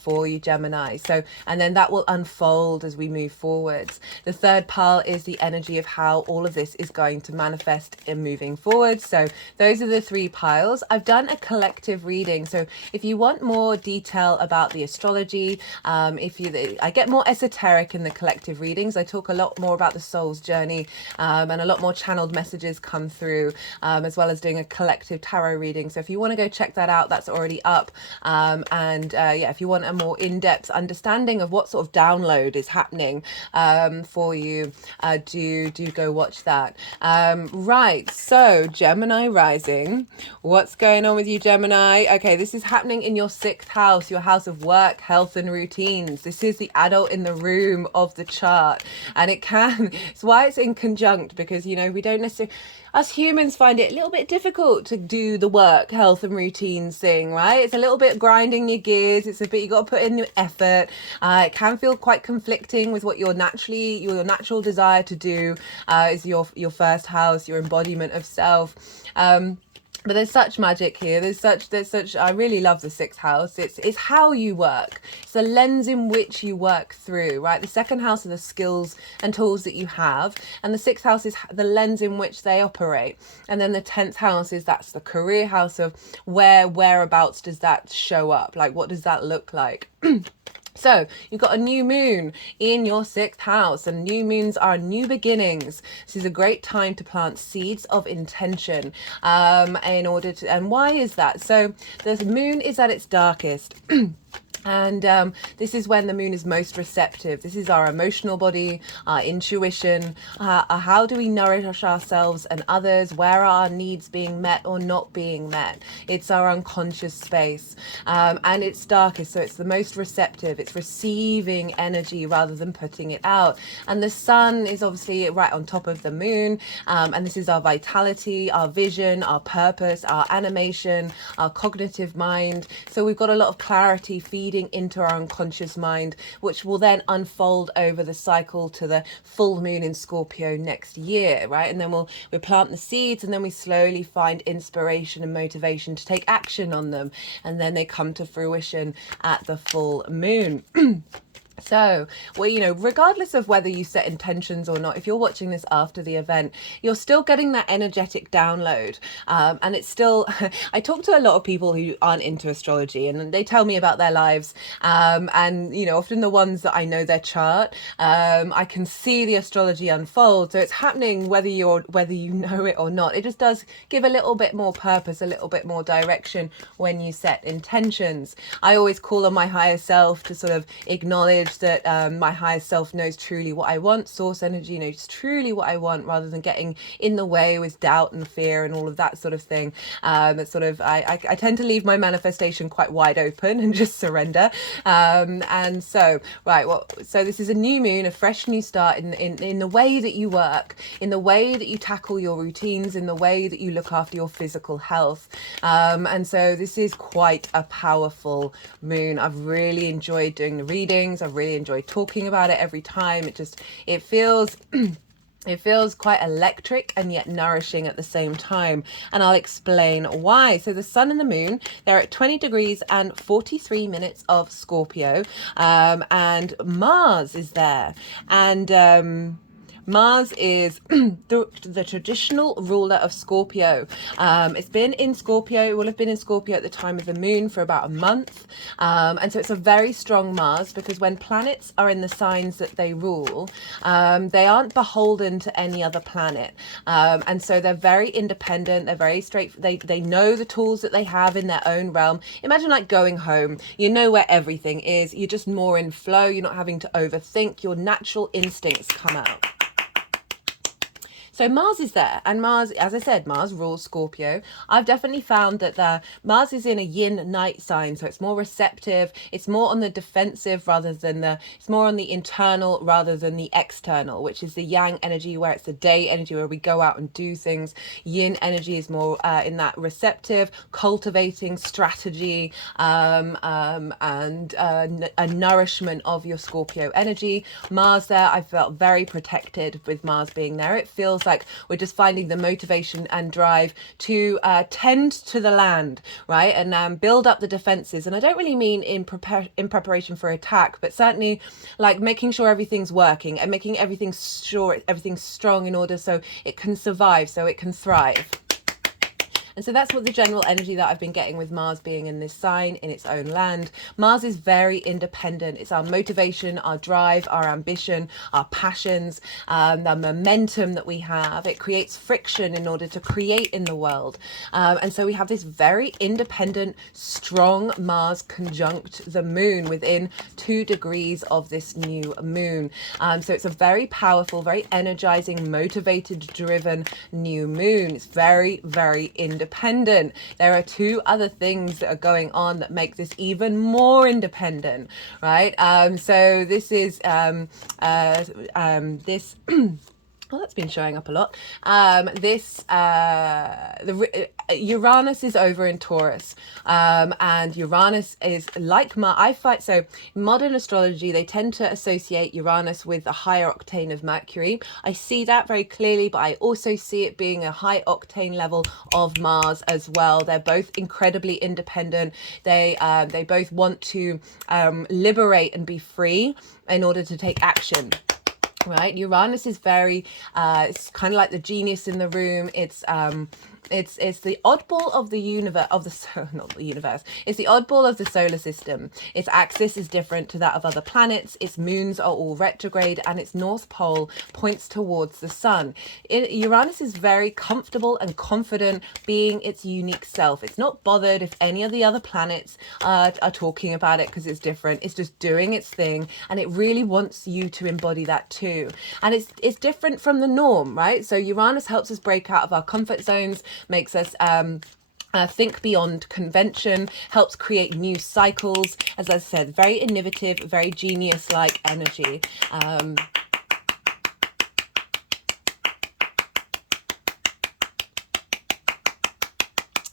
for you, Gemini. So, and then that will unfold as we move forwards. The third pile is the energy of how all of this is going to manifest in moving forward. So those are the 3 piles. I've done a collective reading, so if you want more detail about the astrology, I get more esoteric in the collective readings. I talk a lot more about the soul's journey, and a lot more channeled messages come through, as well as doing a collective tarot reading. So if you want to go check that out, that's already up. If you want a more in-depth understanding of what sort of download is happening for you, do go watch that. Right, so Gemini rising, what's going on with you, Gemini? Okay, this is happening in your 6th house, your house of work, health, and routines. This is the adult in the room of the chart, and it's why it's in conjunct, because we don't necessarily, us humans find it a little bit difficult to do the work, health, and routines thing, right? It's a little bit grinding your gears. It's a bit, you got to put in the effort. It can feel quite conflicting with what your natural desire to do is your first house, your embodiment of self. But there's such magic here. There's such. I really love the 6th house. It's how you work. It's the lens in which you work through, right? The 2nd house are the skills and tools that you have, and the 6th house is the lens in which they operate. And then the 10th house that's the career house of whereabouts does that show up? Like, what does that look like? So you've got a new moon in your 6th house, and new moons are new beginnings. This is a great time to plant seeds of intention, and why is that? So the moon is at its darkest. And this is when the moon is most receptive. This is our emotional body, our intuition. How do we nourish ourselves and others? Where are our needs being met or not being met? It's our unconscious space. And it's darkest, so it's the most receptive. It's receiving energy rather than putting it out. And the sun is obviously right on top of the moon. And this is our vitality, our vision, our purpose, our animation, our cognitive mind. So we've got a lot of clarity feeding into our unconscious mind, which will then unfold over the cycle to the full moon in Scorpio next year, right? And then we plant the seeds, and then we slowly find inspiration and motivation to take action on them, and then they come to fruition at the full moon. So, well, you know, regardless of whether you set intentions or not, if you're watching this after the event, you're still getting that energetic download. And it's still, I talk to a lot of people who aren't into astrology, and they tell me about their lives. And, you know, often the ones that I know their chart, I can see the astrology unfold. So it's happening whether you know it or not. It just does give a little bit more purpose, a little bit more direction when you set intentions. I always call on my higher self to sort of acknowledge that my higher self knows truly what I want. Source energy knows truly what I want, rather than getting in the way with doubt and fear and all of that sort of thing. It's sort of I tend to leave my manifestation quite wide open and just surrender. And so so this is a new moon, a fresh new start in the way that you work, in the way that you tackle your routines, in the way that you look after your physical health. And so this is quite a powerful moon. I've really enjoyed doing the readings. I've really enjoyed talking about it every time. It feels it feels quite electric and yet nourishing at the same time. And I'll explain why. So the sun and the moon, they're at 20 degrees and 43 minutes of Scorpio. And Mars is there. And Mars is the traditional ruler of Scorpio. It's been in Scorpio, it will have been in Scorpio at the time of the moon for about a month. And so it's a very strong Mars, because when planets are in the signs that they rule, they aren't beholden to any other planet. And so they're very independent, they're very straight, they know the tools that they have in their own realm. Imagine like going home, you know where everything is, you're just more in flow, you're not having to overthink, your natural instincts come out. So Mars is there, and Mars, as I said, Mars rules Scorpio. I've definitely found that Mars is in a yin night sign, so it's more receptive, it's more on the defensive it's more on the internal rather than the external, which is the yang energy, where it's the day energy, where we go out and do things. Yin energy is more in that receptive, cultivating strategy, and a nourishment of your Scorpio energy. Mars there, I felt very protected with Mars being there. It feels like we're just finding the motivation and drive to tend to the land, right, and build up the defenses. And I don't really mean in preparation for attack, but certainly like making sure everything's working and making everything sure, everything's strong, in order so it can survive, so it can thrive. And so that's what the general energy that I've been getting with Mars being in this sign, in its own land. Mars is very independent. It's our motivation, our drive, our ambition, our passions, the momentum that we have. It creates friction in order to create in the world. And so we have this very independent, strong Mars conjunct the moon within 2 degrees of this new moon. So it's a very powerful, very energizing, motivated, driven new moon. It's very, very independent. There are 2 other things that are going on that make this even more independent, right? So this is this well, that's been showing up a lot. Uranus is over in Taurus, and Uranus is like so modern astrology, they tend to associate Uranus with a higher octane of Mercury. I see that very clearly, but I also see it being a high octane level of Mars as well. They're both incredibly independent. They both want to liberate and be free in order to take action. Right, Uranus is very it's kind of like the genius in the room. it's the oddball of the universe, not the universe. It's the oddball of the solar system. Its axis is different to that of other planets. Its moons are all retrograde, and its north pole points towards the sun. Uranus is very comfortable and confident being its unique self. It's not bothered if any of the other planets are talking about it because it's different. It's just doing its thing, and it really wants you to embody that too. And it's different from the norm, right? So Uranus helps us break out of our comfort zones, makes us think beyond convention, helps create new cycles. As I said, very innovative, very genius-like energy.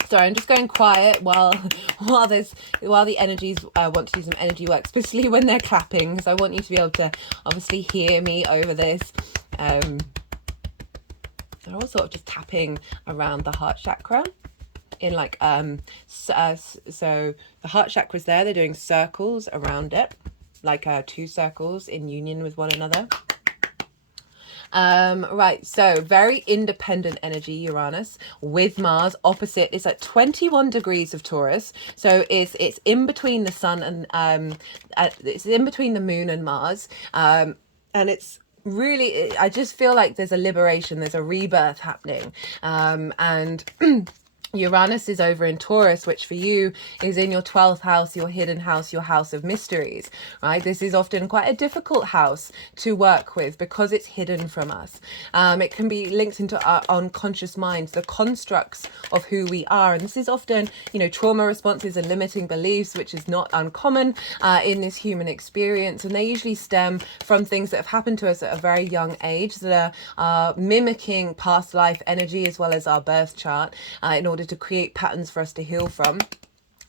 Sorry, I'm just going quiet while the energies want to do some energy work, especially when they're clapping, because I want you to be able to obviously hear me over this. They're all sort of just tapping around the heart chakra in like so the heart chakra's there, they're doing circles around it, like 2 circles in union with one another. Right, so very independent energy, Uranus, with Mars opposite. It's at 21 degrees of Taurus, so it's in between the sun and it's in between the moon and Mars, and it's really, I just feel like there's a liberation, there's a rebirth happening, and Uranus is over in Taurus, which for you is in your 12th house, your hidden house, your house of mysteries, right? This is often quite a difficult house to work with because it's hidden from us. It can be linked into our unconscious minds, the constructs of who we are. And this is often, trauma responses and limiting beliefs, which is not uncommon in this human experience. And they usually stem from things that have happened to us at a very young age that are mimicking past life energy as well as our birth chart in order to create patterns for us to heal from,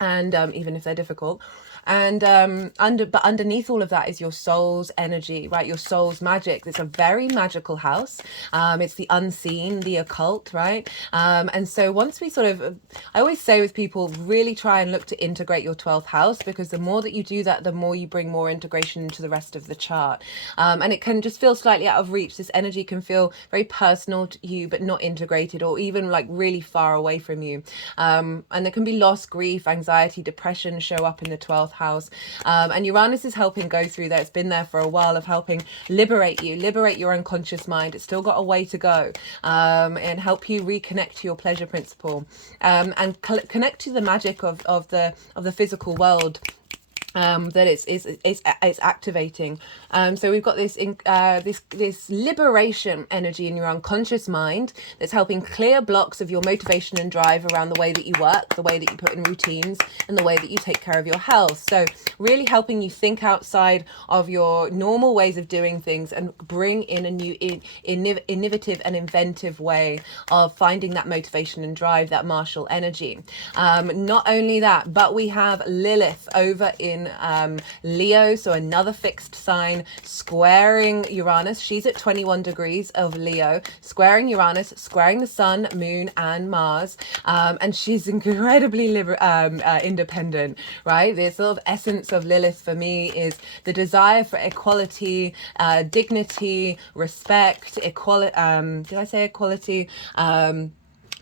and even if they're difficult. And but underneath all of that is your soul's energy, right? Your soul's magic. It's a very magical house. It's the unseen, the occult, right? And so once we sort of, I always say with people, really try and look to integrate your 12th house, because the more that you do that, the more you bring more integration into the rest of the chart. And it can just feel slightly out of reach. This energy can feel very personal to you, but not integrated, or even like really far away from you. And there can be loss, grief, anxiety, depression show up in the 12th house, and Uranus is helping go through that. It's been there for a while, of helping liberate your unconscious mind. It's still got a way to go, and help you reconnect to your pleasure principle, and connect to the magic of the physical world that it's activating. So we've got this liberation energy in your unconscious mind that's helping clear blocks of your motivation and drive around the way that you work, the way that you put in routines, and the way that you take care of your health. So really helping you think outside of your normal ways of doing things and bring in a new innovative and inventive way of finding that motivation and drive, that martial energy. Not only that, but we have Lilith over in Leo, so another fixed sign, squaring Uranus. She's at 21 degrees of Leo, squaring Uranus, squaring the sun, moon, and Mars, and she's incredibly independent, right? The sort of essence of Lilith for me is the desire for equality, dignity, respect, equality. Did I say equality?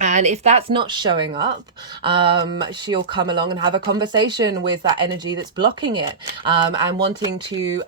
And if that's not showing up, she'll come along and have a conversation with that energy that's blocking it, and wanting to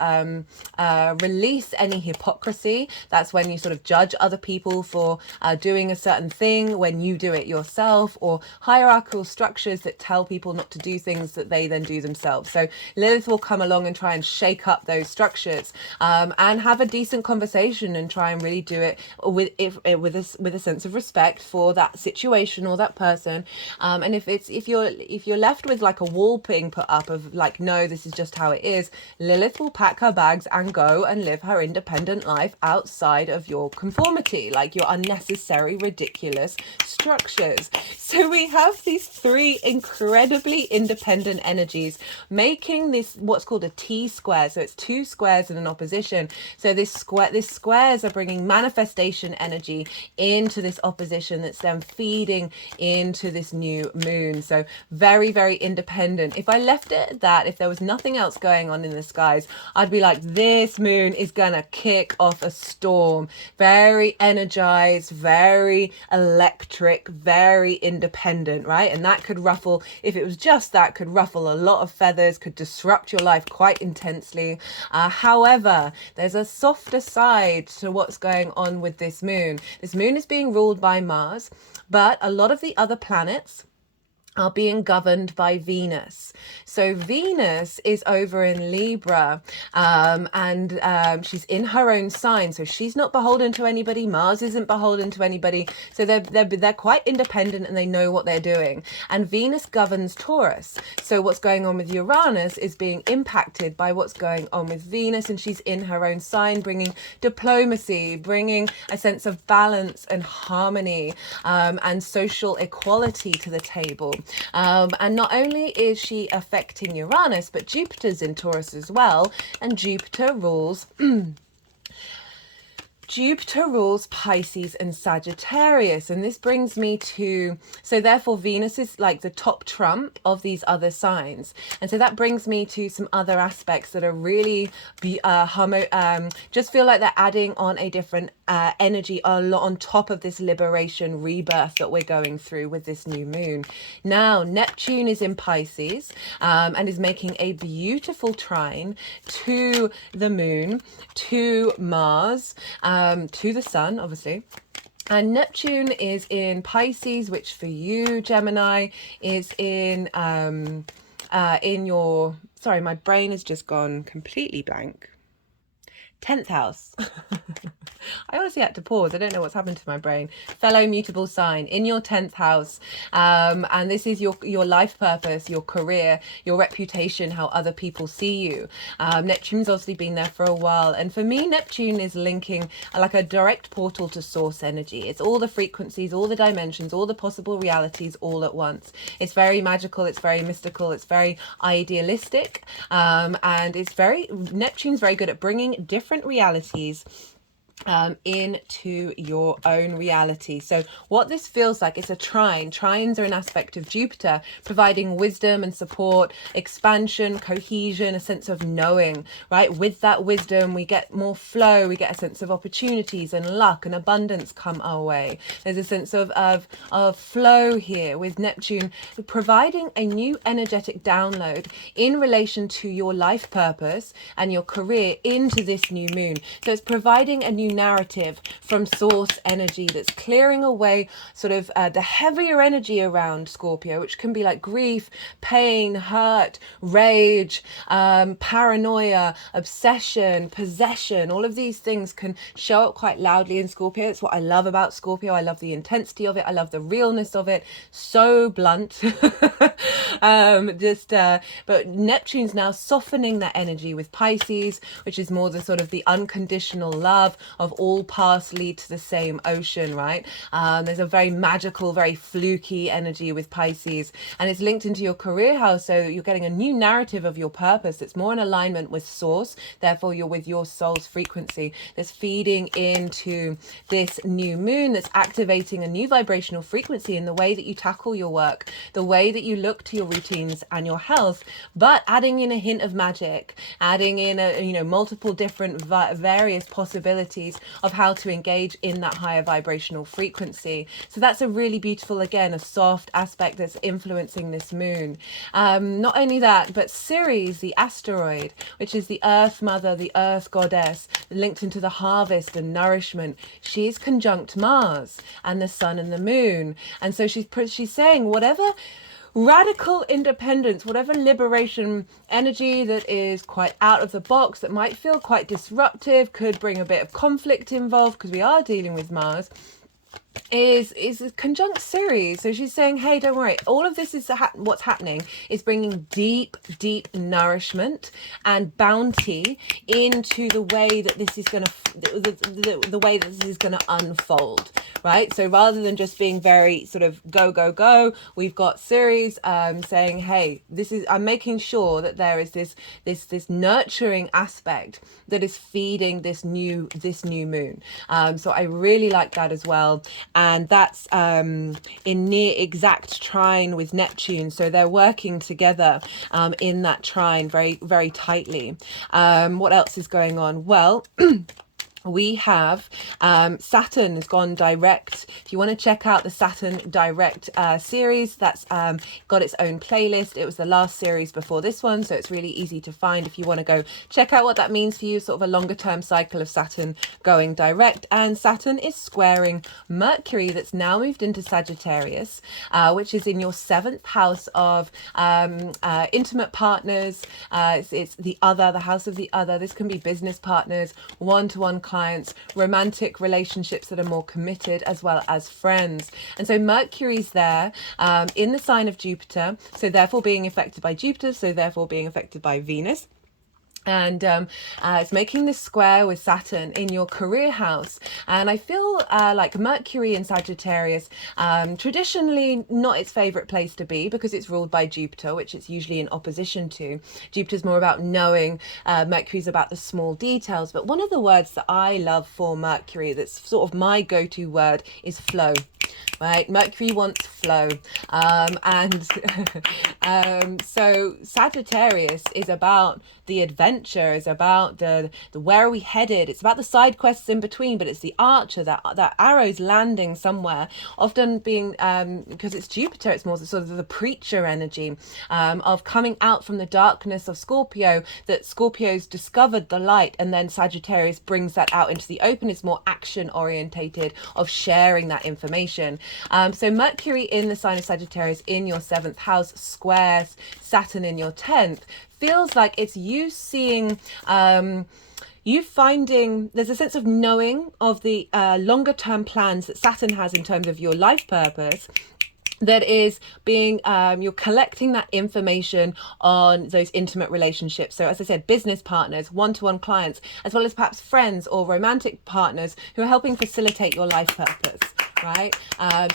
release any hypocrisy. That's when you sort of judge other people for doing a certain thing when you do it yourself, or hierarchical structures that tell people not to do things that they then do themselves. So Lilith will come along and try and shake up those structures, and have a decent conversation and try and really do it with a sense of respect for that situation or that person. And if you're left with like a wall being put up of like, no, this is just how it is, Lilith will pack her bags and go and live her independent life outside of your conformity, like your unnecessary, ridiculous structures. So we have these 3 incredibly independent energies making this what's called a T-square. So it's 2 squares in an opposition. So this squares are bringing manifestation energy into this opposition that's then feeding into this new moon. So very, very independent. If I left it at that, if there was nothing else going on in the skies, I'd be like, this moon is gonna kick off a storm. Very energized, very electric, very independent, right? And that could ruffle, if it was just that, could ruffle a lot of feathers, could disrupt your life quite intensely. However, there's a softer side to what's going on with this moon. This moon is being ruled by Mars, but a lot of the other planets are being governed by Venus. So Venus is over in Libra, and she's in her own sign, so she's not beholden to anybody. Mars isn't beholden to anybody, so they're quite independent and they know what they're doing. And Venus governs Taurus, so what's going on with Uranus is being impacted by what's going on with Venus, and she's in her own sign, bringing diplomacy, bringing a sense of balance and harmony, and social equality to the table. And not only is she affecting Uranus, but Jupiter's in Taurus as well, and Jupiter rules Pisces and Sagittarius. And this brings me to, so therefore Venus is like the top trump of these other signs. And so that brings me to some other aspects that are really just feel like they're adding on a different energy a lot on top of this liberation rebirth that we're going through with this new moon. Now Neptune is in Pisces, and is making a beautiful trine to the moon, to Mars, to the sun, obviously. And Neptune is in Pisces, which for you, Gemini, is in your, sorry, my brain has just gone completely blank. 10th house. I honestly had to pause. I don't know what's happened to my brain. Fellow mutable sign in your 10th house. And this is your life purpose, your career, your reputation, how other people see you. Neptune's obviously been there for a while. And for me, Neptune is linking like a direct portal to source energy. It's all the frequencies, all the dimensions, all the possible realities all at once. It's very magical. It's very mystical. It's very idealistic. And it's Neptune's very good at bringing different realities into your own reality. So what this feels like, it's a trine. Trines are an aspect of Jupiter, providing wisdom and support, expansion, cohesion, a sense of knowing, right? With that wisdom, we get more flow, we get a sense of opportunities and luck and abundance come our way. There's a sense of flow here with Neptune, providing a new energetic download in relation to your life purpose and your career into this new moon. So it's providing a new narrative from source energy that's clearing away sort of the heavier energy around Scorpio, which can be like grief, pain, hurt, rage, paranoia, obsession, possession. All of these things can show up quite loudly in Scorpio. It's what I love about Scorpio. I love the intensity of it. I love the realness of it. So blunt. But Neptune's now softening that energy with Pisces, which is more the sort of the unconditional love of all paths lead to the same ocean, right? There's a very magical, very fluky energy with Pisces, and it's linked into your career house. So you're getting a new narrative of your purpose that's more in alignment with source. Therefore, you're with your soul's frequency that's feeding into this new moon, that's activating a new vibrational frequency in the way that you tackle your work, the way that you look to your routines and your health, but adding in a hint of magic, adding in multiple different various possibilities of how to engage in that higher vibrational frequency. So that's a really beautiful, again, a soft aspect that's influencing this moon. Not only that, but Ceres, the asteroid, which is the earth mother, the earth goddess, linked into the harvest and nourishment, she's conjunct Mars and the sun and the moon. And so she's saying whatever radical independence, whatever liberation energy that is quite out of the box, that might feel quite disruptive, could bring a bit of conflict involved because we are dealing with Mars, is conjunct Ceres. So she's saying, hey, don't worry, all of this is what's happening is bringing deep nourishment and bounty into the way that this is going to the way that this is going to unfold, right? So rather than just being very sort of go, we've got Ceres saying, hey, I'm making sure that there is this nurturing aspect that is feeding this new moon. So I really like that as well. and that's in near exact trine with Neptune. So they're working together in that trine very, very tightly. What else is going on? Well, we have Saturn has gone direct. If you want to check out the Saturn direct series, that's got its own playlist. It was the last series before this one, so it's really easy to find if you want to go check out what that means for you, sort of a longer term cycle of Saturn going direct. And Saturn is squaring Mercury, that's now moved into Sagittarius, which is in your 7th house of intimate partners. It's the other, the house of the other. This can be business partners, one-to-one clients, romantic relationships that are more committed, as well as friends. And so Mercury's there in the sign of Jupiter, so therefore being affected by Jupiter, so therefore being affected by Venus. And it's making this square with Saturn in your career house. And I feel like Mercury in Sagittarius, traditionally not its favorite place to be, because it's ruled by Jupiter, which it's usually in opposition to. Jupiter's more about knowing, Mercury's about the small details. But one of the words that I love for Mercury, that's sort of my go-to word, is flow. Right, Mercury wants flow, so Sagittarius is about the adventure, is about the where are we headed. It's about the side quests in between, but it's the archer, that arrow's landing somewhere. Often being because it's Jupiter, it's more sort of the preacher energy of coming out from the darkness of Scorpio. That Scorpio's discovered the light, and then Sagittarius brings that out into the open. It's more action orientated, of sharing that information. So Mercury in the sign of Sagittarius in your 7th house squares Saturn in your 10th feels like it's you seeing, you finding, there's a sense of knowing of the longer term plans that Saturn has in terms of your life purpose. That is being, you're collecting that information on those intimate relationships. So as I said, business partners, one-to-one clients, as well as perhaps friends or romantic partners who are helping facilitate your life purpose. Right,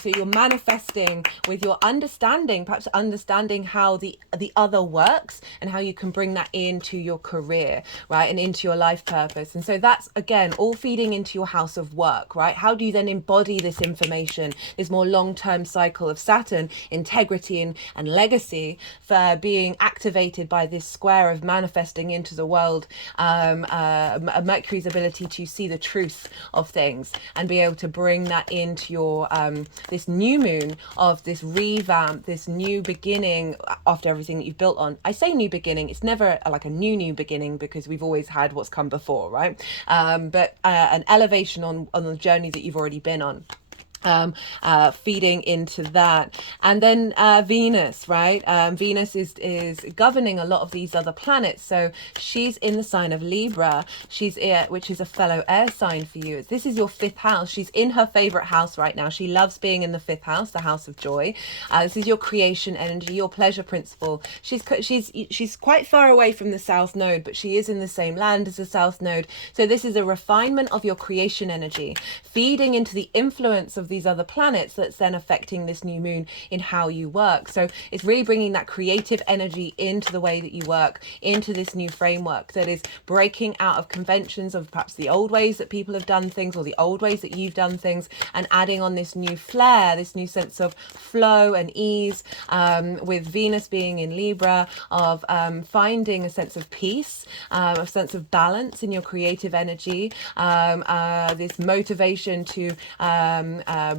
so you're manifesting with your understanding, perhaps understanding how the other works and how you can bring that into your career, right, and into your life purpose. And so that's again all feeding into your house of work, right? How do you then embody this information, this more long-term cycle of Saturn, integrity and legacy, for being activated by this square of manifesting into the world, Mercury's ability to see the truth of things and be able to bring that into your this new moon of this revamp, this new beginning after everything that you've built on. I say new beginning, it's never like a new beginning, because we've always had what's come before, right? But an elevation on the journey that you've already been on. Feeding into that. And then Venus, right? Venus is governing a lot of these other planets. So she's in the sign of Libra, which is a fellow air sign for you. This is your 5th house. She's in her favorite house right now. She loves being in the 5th house, the house of joy. This is your creation energy, your pleasure principle. She's quite far away from the South Node, but she is in the same land as the South Node. So this is a refinement of your creation energy, feeding into the influence of these other planets that's then affecting this new moon in how you work. So it's really bringing that creative energy into the way that you work, into this new framework that is breaking out of conventions of perhaps the old ways that people have done things, or the old ways that you've done things, and adding on this new flair, this new sense of flow and ease, with Venus being in Libra, of finding a sense of peace, a sense of balance in your creative energy, this motivation to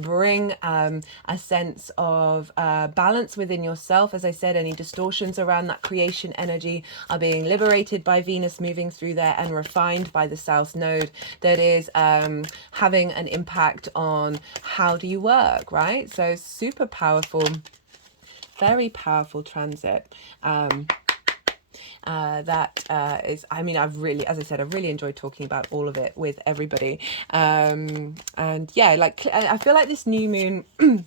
bring a sense of balance within yourself. As I said, any distortions around that creation energy are being liberated by Venus moving through there and refined by the South Node, that is having an impact on how do you work, right? So super powerful, very powerful transit. Is, I mean, as I said, I've really enjoyed talking about all of it with everybody. And yeah, like, I feel like this new moon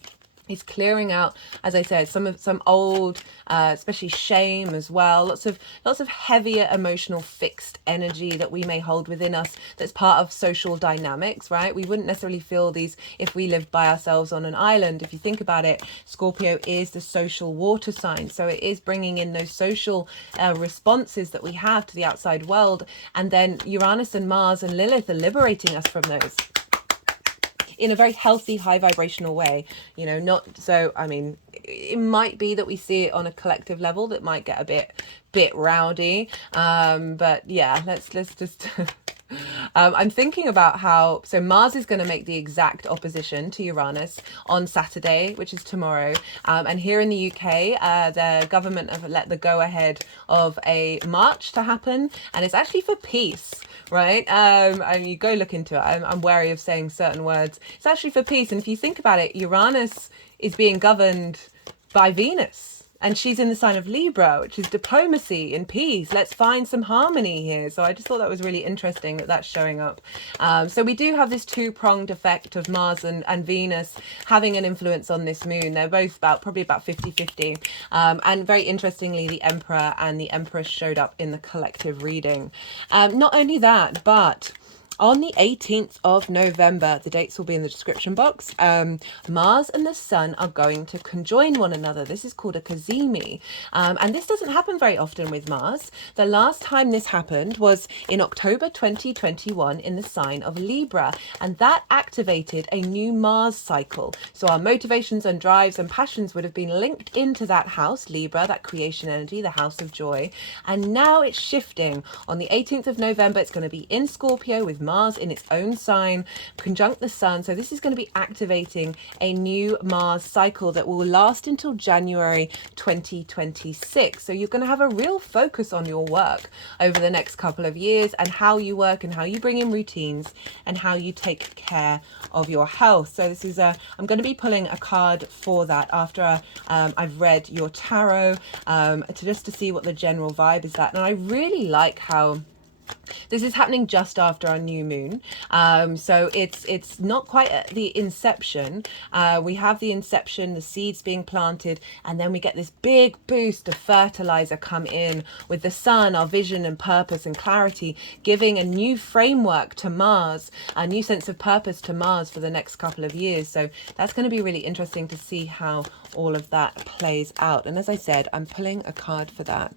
is clearing out, as I said, some old, especially shame as well. Lots of heavier emotional fixed energy that we may hold within us. That's part of social dynamics, right? We wouldn't necessarily feel these if we lived by ourselves on an island. If you think about it, Scorpio is the social water sign, so it is bringing in those social responses that we have to the outside world, and then Uranus and Mars and Lilith are liberating us from those. in a very healthy, high vibrational way. You know, not so, I mean, it might be that we see it on a collective level that might get a bit rowdy. But yeah, let's just I'm thinking about how, so Mars is going to make the exact opposition to Uranus on Saturday, which is tomorrow. And here in the UK, the government have let the go ahead of a march to happen. And it's actually for peace, right? I mean, you go look into it. I'm wary of saying certain words. It's actually for peace. And if you think about it, Uranus is being governed by Venus. And she's in the sign of Libra, which is diplomacy and peace. Let's find some harmony here. So I just thought that was really interesting that that's showing up. So we do have this two-pronged effect of Mars and Venus having an influence on this moon. They're both probably about 50-50. And very interestingly, the Emperor and the Empress showed up in the collective reading. Not only that, but on the 18th of November, the dates will be in the description box, Mars and the Sun are going to conjoin one another. This is called a Cazimi. And this doesn't happen very often with Mars. The last time this happened was in October 2021 in the sign of Libra. And that activated a new Mars cycle. So our motivations and drives and passions would have been linked into that house, Libra, that creation energy, the house of joy. And now it's shifting. On the 18th of November, it's going to be in Scorpio with Mars in its own sign, conjunct the Sun. So this is going to be activating a new Mars cycle that will last until January 2026. So you're going to have a real focus on your work over the next couple of years and how you work and how you bring in routines and how you take care of your health. So this is I'm going to be pulling a card for that after I've read your tarot, to see what the general vibe is that. And I really like how this is happening just after our new moon. So it's not quite at the inception. We have the inception, the seeds being planted, and then we get this big boost of fertilizer come in with the Sun, our vision and purpose and clarity, giving a new framework to Mars, a new sense of purpose to Mars for the next couple of years. So that's going to be really interesting to see how all of that plays out. And as I said, I'm pulling a card for that.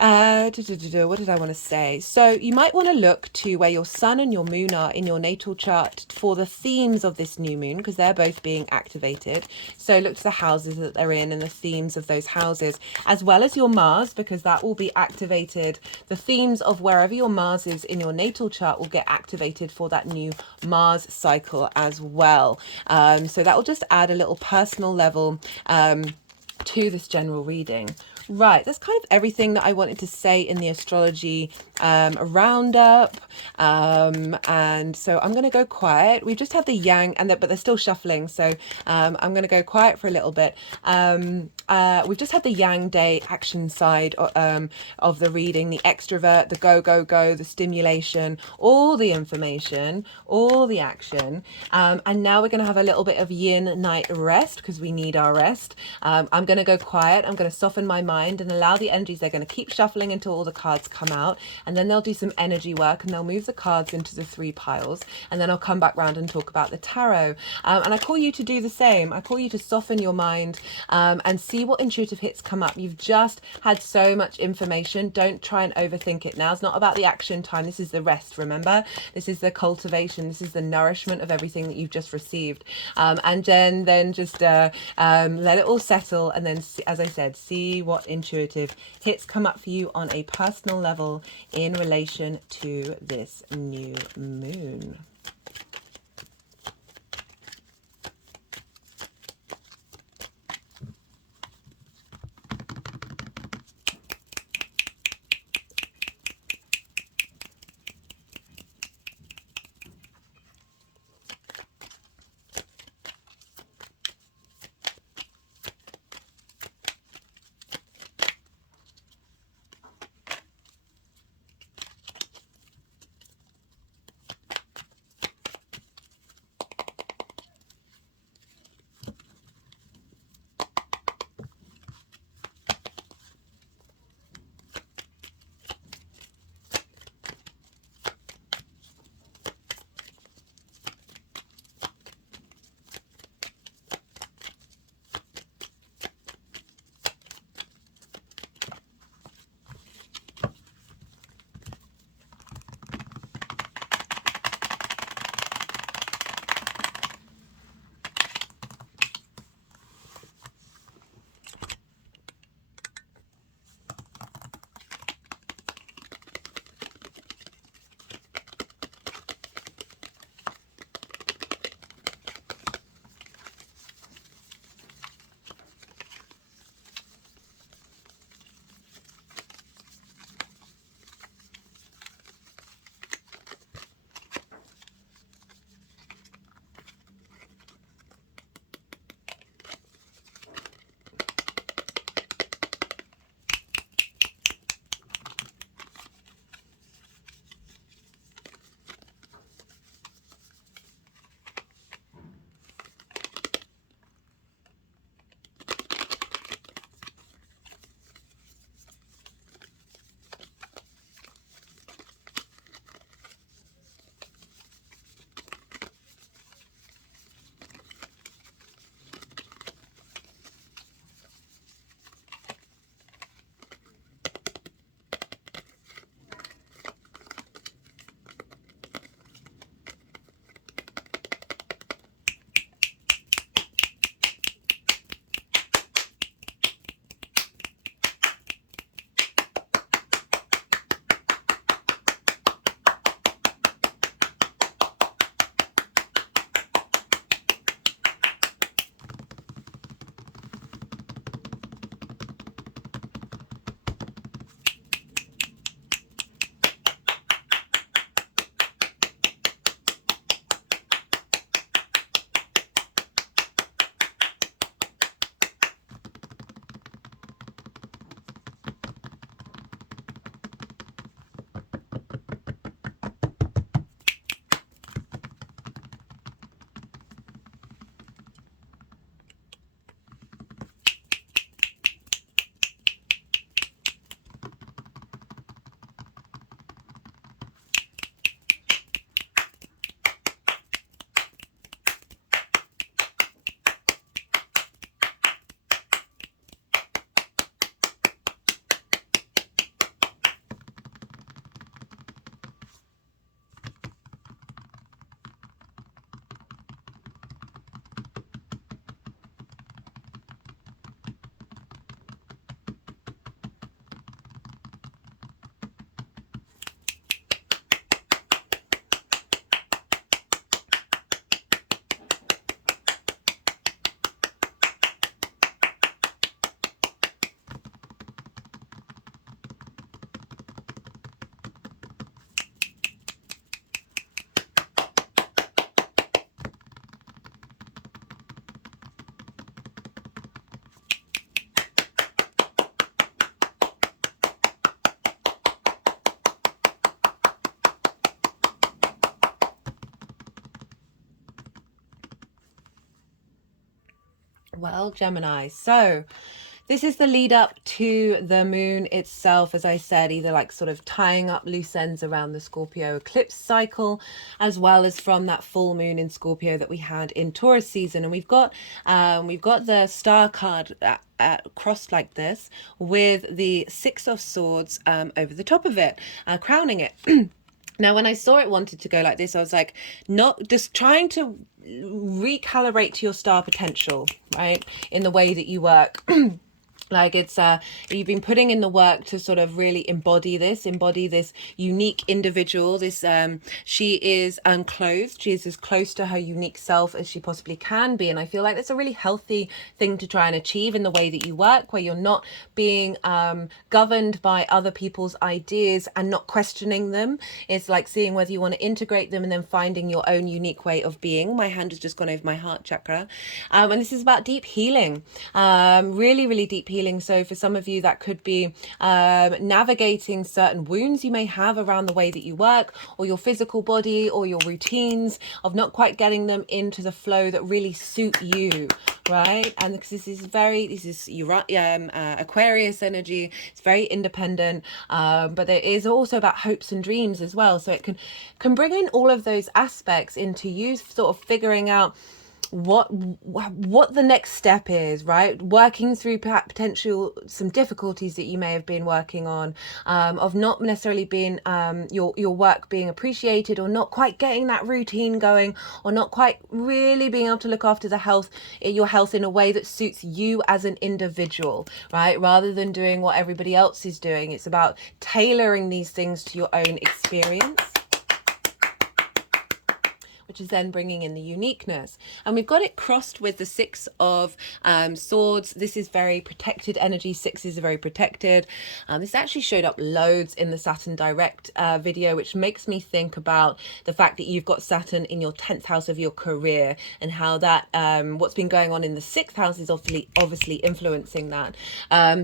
What did I want to say? So you might want to look to where your Sun and your Moon are in your natal chart for the themes of this new moon, because they're both being activated. So look to the houses that they're in and the themes of those houses, as well as your Mars, because that will be activated. The themes of wherever your Mars is in your natal chart will get activated for that new Mars cycle as well. So that will just add a little personal level to this general reading. Right, that's kind of everything that I wanted to say in the astrology roundup. And so I'm going to go quiet. We've just had the yang, but they're still shuffling. So I'm going to go quiet for a little bit. We've just had the yang day action side of the reading, the extrovert, the go, go, go, the stimulation, all the information, all the action. And now we're going to have a little bit of yin night rest because we need our rest. I'm going to go quiet. I'm going to soften my mind and allow the energies. They're going to keep shuffling until all the cards come out, and then they'll do some energy work and they'll move the cards into the 3 piles, and then I'll come back round and talk about the tarot. And I call you to do the same. I call you to soften your mind and see what intuitive hits come up. You've just had so much information. Don't try and overthink it now. It's not about the action time. This is the rest, remember? This is the cultivation. This is the nourishment of everything that you've just received. And then just let it all settle, and then, as I said, see what intuitive hits come up for you on a personal level in relation to this new moon. Well, Gemini, so this is the lead up to the moon itself, as I said, either like sort of tying up loose ends around the Scorpio eclipse cycle, as well as from that full moon in Scorpio that we had in Taurus season. And we've got the star card crossed like this with the Six of Swords over the top of it, crowning it. Now, when I saw it wanted to go like this, I was like, not just trying to recalibrate to your star potential, right? In the way that you work. Like it's you've been putting in the work to sort of really embody this unique individual. This she is unclothed, she is as close to her unique self as she possibly can be, and I feel like that's a really healthy thing to try and achieve in the way that you work, where you're not being governed by other people's ideas and not questioning them. It's like seeing whether you want to integrate them and then finding your own unique way of being. My hand has just gone over my heart chakra, and this is about deep healing, really deep healing. So for some of you, that could be navigating certain wounds you may have around the way that you work, or your physical body, or your routines, of not quite getting them into the flow that really suit you, right? And because this is Aquarius energy, it's very independent, but there is also about hopes and dreams as well. So it can bring in all of those aspects into you sort of figuring out what the next step is, right? Working through potential some difficulties that you may have been working on, of not necessarily being your work being appreciated, or not quite getting that routine going, or not quite really being able to look after your health in a way that suits you as an individual, right? Rather than doing what everybody else is doing. It's about tailoring these things to your own experience, which is then bringing in the uniqueness. And we've got it crossed with the Six of Swords. This is very protected energy. Sixes are very protected. This actually showed up loads in the Saturn Direct video, which makes me think about the fact that you've got Saturn in your 10th house of your career, and how that what's been going on in the 6th house is obviously influencing that.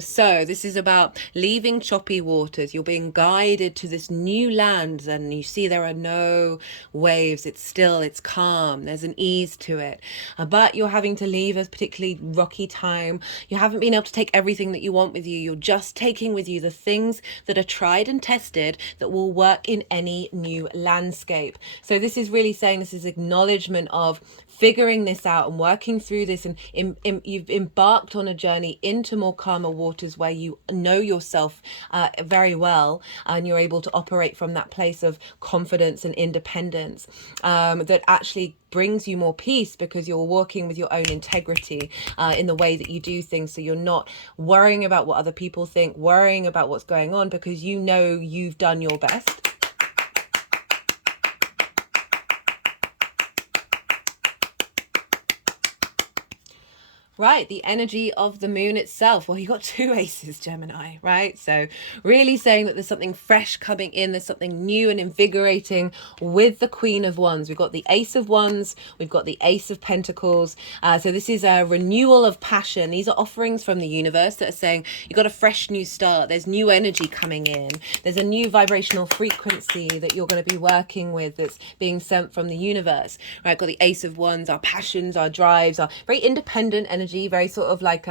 So this is about leaving choppy waters. You're being guided to this new land, and you see there are no waves. It's calm, there's an ease to it, but you're having to leave a particularly rocky time. You haven't been able to take everything that you want with you. You're just taking with you the things that are tried and tested that will work in any new landscape. So this is really saying, this is acknowledgement of figuring this out and working through this, and you've embarked on a journey into more calmer waters where you know yourself very well, and you're able to operate from that place of confidence and independence, that actually brings you more peace, because you're working with your own integrity in the way that you do things. So you're not worrying about what other people think, worrying about what's going on, because you know you've done your best. Right, the energy of the moon itself. Well, you got two aces, Gemini, right? So really saying that there's something fresh coming in, there's something new and invigorating with the Queen of Wands. We've got the Ace of Wands, we've got the Ace of Pentacles. So this is a renewal of passion. These are offerings from the universe that are saying you've got a fresh new start. There's new energy coming in. There's a new vibrational frequency that you're going to be working with that's being sent from the universe, right? Got the Ace of Wands, our passions, our drives, our very independent energy, very sort of like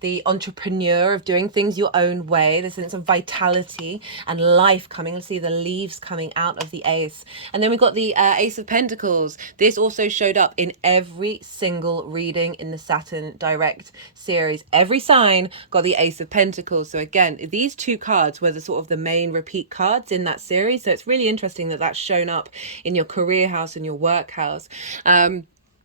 the entrepreneur of doing things your own way. There's a sense of vitality and life coming. Let's see the leaves coming out of the ace. And then we've got the Ace of Pentacles. This also showed up in every single reading in the Saturn Direct series. Every sign got the Ace of Pentacles. So again, these two cards were the sort of the main repeat cards in that series. So it's really interesting that that's shown up in your career house and your work house.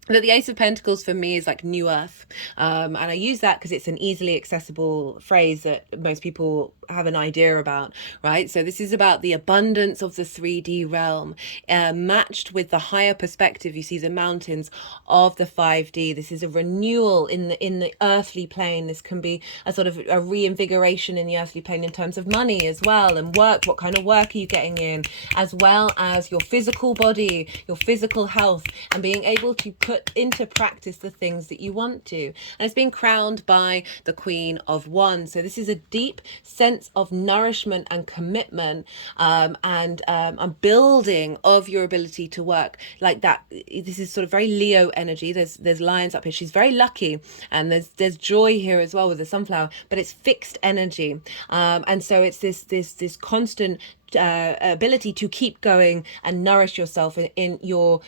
That the Ace of Pentacles for me is like new earth, and I use that because it's an easily accessible phrase that most people have an idea about, right? So this is about the abundance of the 3D realm, matched with the higher perspective. You see the mountains of the 5D. This is a renewal in the earthly plane. This can be a sort of a reinvigoration in the earthly plane in terms of money as well, and work. What kind of work are you getting in, as well as your physical body, your physical health, and being able to put into practice the things that you want to. And it's being crowned by the Queen of Wands. So this is a deep sense sense of nourishment and commitment, and building of your ability to work like that. This is sort of very Leo energy. There's lions up here. She's very lucky, and there's joy here as well with the sunflower, but it's fixed energy, and so it's this constant ability to keep going and nourish yourself in your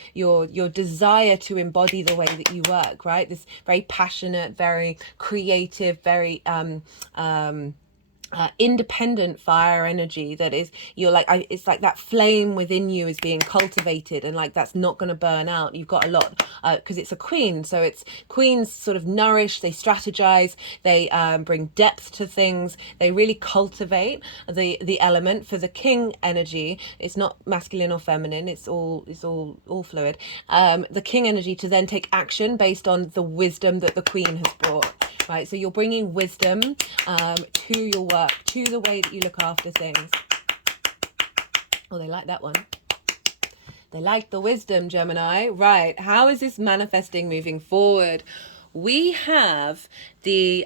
desire to embody the way that you work, right? This very passionate, very creative, very independent fire energy that is, you're like, it's like that flame within you is being cultivated, and like that's not going to burn out. You've got a lot, because it's a queen, so it's queens sort of nourish, they strategize, they bring depth to things, they really cultivate the element. For the king energy, it's not masculine or feminine, it's all fluid. The king energy to then take action based on the wisdom that the queen has brought. Right, so you're bringing wisdom to your work, to the way that you look after things. Oh, they like that one. They like the wisdom, Gemini. Right, how is this manifesting moving forward? We have the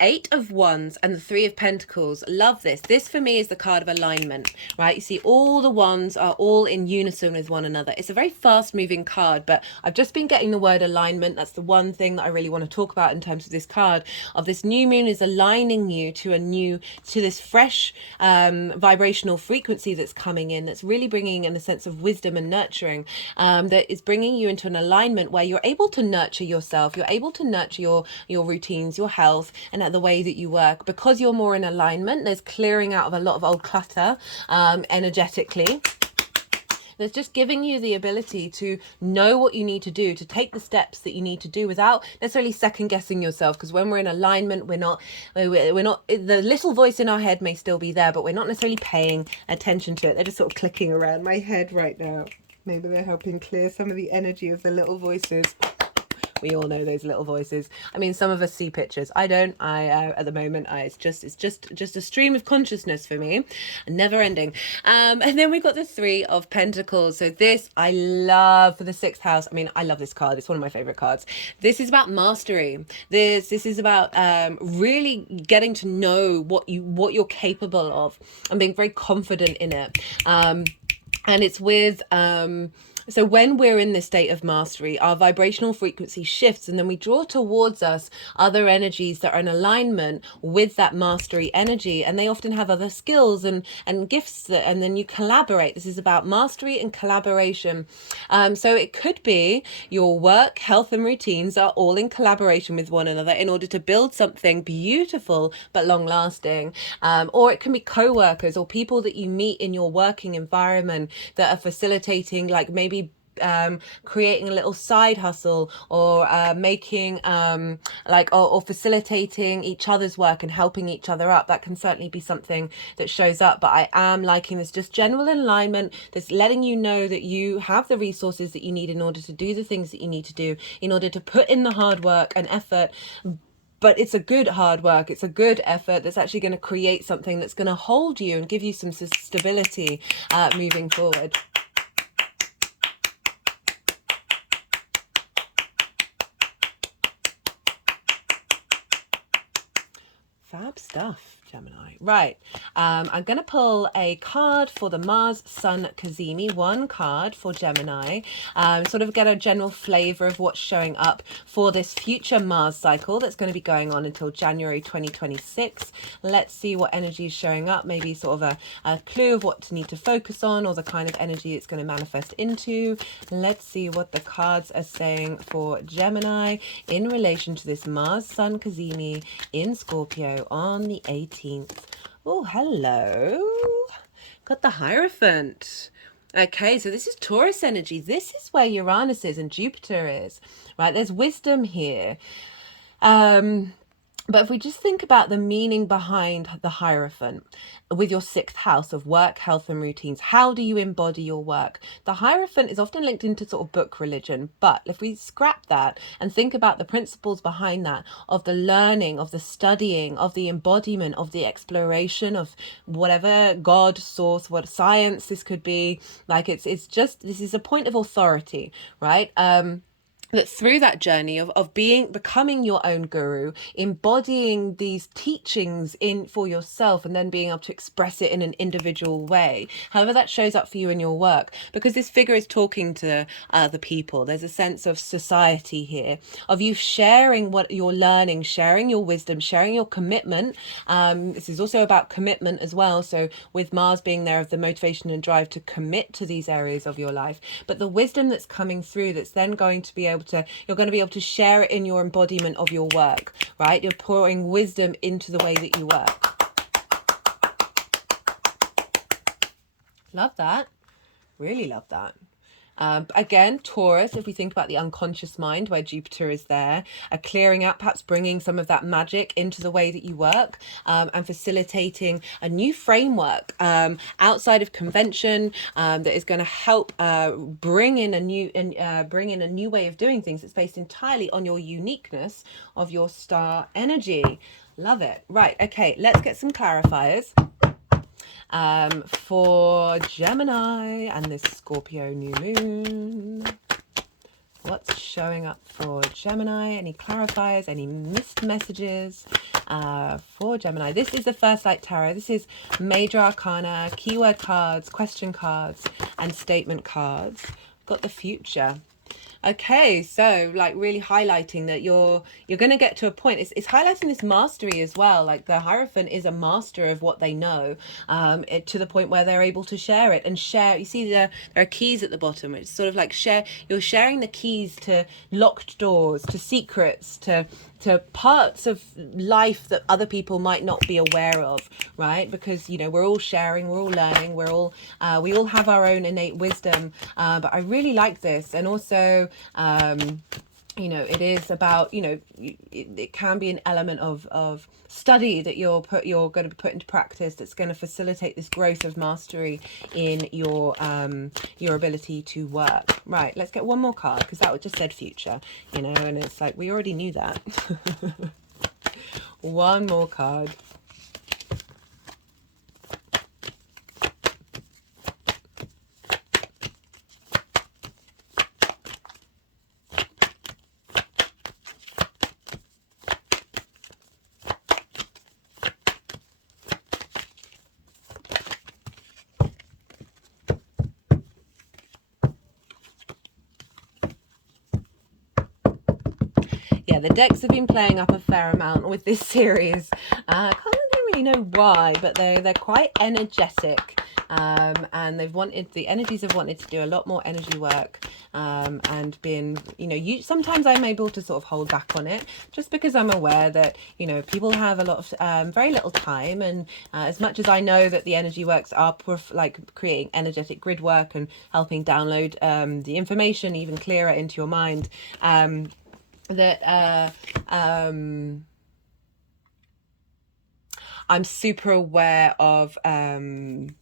Eight of Wands and the Three of Pentacles. Love this. This for me is the card of alignment, right? You see all the wands are all in unison with one another. It's a very fast moving card, but I've just been getting the word alignment. That's the one thing that I really want to talk about in terms of this card. Of this new moon is aligning you to this fresh vibrational frequency that's coming in, that's really bringing in a sense of wisdom and nurturing, that is bringing you into an alignment where you're able to nurture yourself, you're able to nurture your routines, your health, and the way that you work. Because you're more in alignment, there's clearing out of a lot of old clutter energetically. There's just giving you the ability to know what you need to do, to take the steps that you need to do without necessarily second guessing yourself. Because when we're in alignment, we're not, the little voice in our head may still be there, but we're not necessarily paying attention to it. They're just sort of clicking around my head right now. Maybe they're helping clear some of the energy of the little voices. We all know those little voices. I mean, some of us see pictures. I don't. At the moment, it's just a stream of consciousness for me, never ending. And then we've got the Three of Pentacles. So this I love for the sixth house. I mean, I love this card. It's one of my favorite cards. This is about mastery. This is about really getting to know what you're capable of and being very confident in it. And it's with so when we're in this state of mastery, our vibrational frequency shifts, and then we draw towards us other energies that are in alignment with that mastery energy, and they often have other skills and gifts and then you collaborate. This is about mastery and collaboration. So it could be your work, health and routines are all in collaboration with one another in order to build something beautiful but long lasting. Or it can be co-workers or people that you meet in your working environment that are facilitating, like maybe creating a little side hustle, or making or facilitating each other's work and helping each other up. That can certainly be something that shows up, but I am liking this just general alignment that's letting you know that you have the resources that you need in order to do the things that you need to do, in order to put in the hard work and effort. But it's a good hard work, it's a good effort that's actually going to create something that's going to hold you and give you some stability moving forward. Fab stuff, Gemini. Right, I'm going to pull a card for the Mars Sun Cazimi, one card for Gemini, sort of get a general flavour of what's showing up for this future Mars cycle that's going to be going on until January 2026. Let's see what energy is showing up, maybe sort of a clue of what to need to focus on, or the kind of energy it's going to manifest into. Let's see what the cards are saying for Gemini in relation to this Mars Sun Cazimi in Scorpio on the 18th. Oh, hello. Got the Hierophant. Okay, so this is Taurus energy. This is where Uranus is and Jupiter is, right? There's wisdom here. But if we just think about the meaning behind the Hierophant with your sixth house of work, health and routines, how do you embody your work? The Hierophant is often linked into sort of book religion, but if we scrap that and think about the principles behind that, of the learning, of the studying, of the embodiment, of the exploration of whatever God, source, what science this could be, like it's just, this is a point of authority, right? that through that journey of becoming your own guru, embodying these teachings in for yourself, and then being able to express it in an individual way, however that shows up for you in your work, because this figure is talking to other people. There's a sense of society here, of you sharing what you're learning, sharing your wisdom, sharing your commitment. This is also about commitment as well, so with Mars being there, of the motivation and drive to commit to these areas of your life, but the wisdom that's coming through, that's then going to be able to, you're going to be able to share it in your embodiment of your work, right? You're pouring wisdom into the way that you work. Love that. Really love that. Again, Taurus, if we think about the unconscious mind where Jupiter is there, a clearing out, perhaps bringing some of that magic into the way that you work, and facilitating a new framework outside of convention, that is going to help bring in a new way of doing things that's based entirely on your uniqueness of your star energy. Love it. Right, okay, let's get some clarifiers for Gemini and this Scorpio new moon. What's showing up for Gemini? Any clarifiers, any missed messages for Gemini? This is the First Light Tarot. This is major arcana, keyword cards, question cards, and statement cards. Got the future. Okay, so like really highlighting that you're going to get to a point. It's highlighting this mastery as well. Like the Hierophant is a master of what they know, to the point where they're able to share it and share. You see there are keys at the bottom. It's sort of like you're sharing the keys to locked doors, to secrets, to parts of life that other people might not be aware of, right? Because, you know, we're all sharing, we're all learning, we all have our own innate wisdom. But I really like this. And also, you know, it is about, you know, it can be an element of study that you're going to put into practice, that's going to facilitate this growth of mastery in your ability to work. Right, let's get one more card, because that just said future, you know, and it's like we already knew that. One more card. Yeah, the decks have been playing up a fair amount with this series. I don't really know why, but they're quite energetic, and the energies have wanted to do a lot more energy work, and been, you know, sometimes I'm able to sort of hold back on it, just because I'm aware that, you know, people have a lot of very little time, and as much as I know that the energy works are like creating energetic grid work and helping download the information even clearer into your mind, that I'm super aware of. Sorry,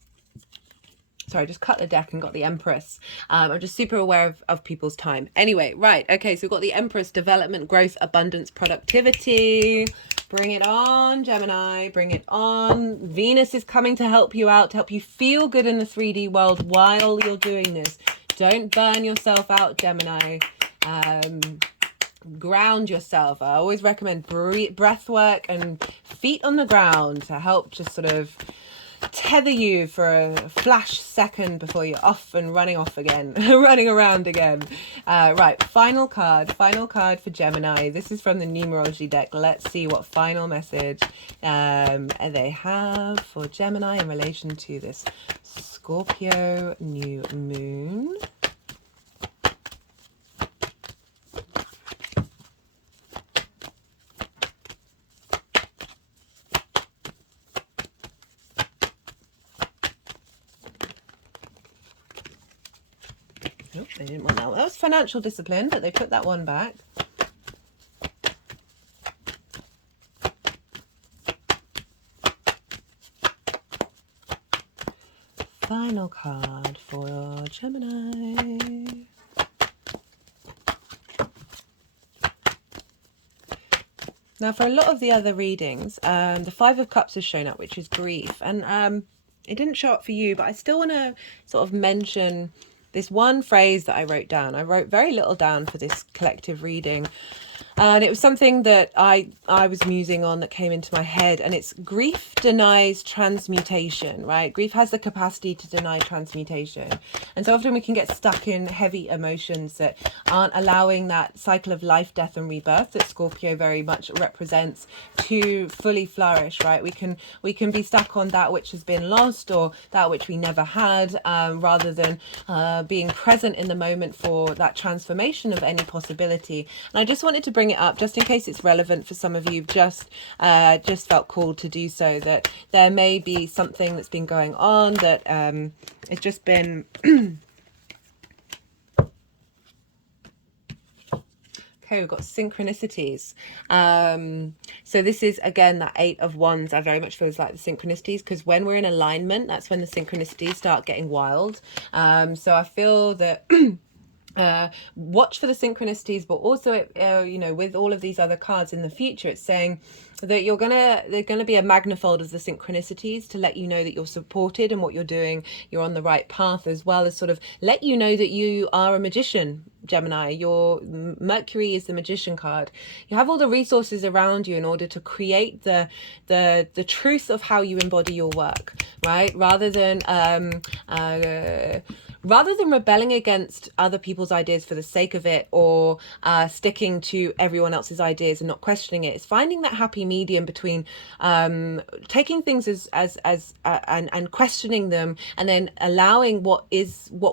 I just cut the deck and got the Empress. I'm just super aware of people's time. Anyway, right, okay, so we've got the Empress: development, growth, abundance, productivity. Bring it on, Gemini, bring it on. Venus is coming to help you out, to help you feel good in the 3D world while you're doing this. Don't burn yourself out, Gemini. Ground yourself. I always recommend breath work and feet on the ground to help just sort of tether you for a flash second before you're off and running off again, running around again. Right, final card for Gemini. This is from the numerology deck. Let's see what final message they have for Gemini in relation to this Scorpio new moon. Nope, they didn't want that one. That was financial discipline, but they put that one back. Final card for Gemini. Now, for a lot of the other readings, the Five of Cups has shown up, which is grief. And it didn't show up for you, but I still want to sort of mention this one phrase that I wrote down. I wrote very little down for this collective reading. And it was something that I was musing on that came into my head, and it's grief denies transmutation, right? Grief has the capacity to deny transmutation. And so often we can get stuck in heavy emotions that aren't allowing that cycle of life, death and rebirth that Scorpio very much represents to fully flourish, right? We can be stuck on that which has been lost or that which we never had, rather than being present in the moment for that transformation of any possibility. And I just wanted to bring it up just in case it's relevant for some of you. Just felt called to do so, that there may be something that's been going on that it's just been okay, we've got synchronicities. So this is, again, that 8 of Wands. I very much feels like the synchronicities, because when we're in alignment, that's when the synchronicities start getting wild. So I feel that watch for the synchronicities, but also you know, with all of these other cards in the future, it's saying that they're gonna be a magnifold of the synchronicities to let you know that you're supported and what you're doing, you're on the right path, as well as sort of let you know that you are a magician, Gemini. Your Mercury is the magician card. You have all the resources around you in order to create the truth of how you embody your work, right? Rather than rebelling against other people's ideas for the sake of it, or sticking to everyone else's ideas and not questioning it. It's finding that happy medium between taking things and questioning them, and then allowing what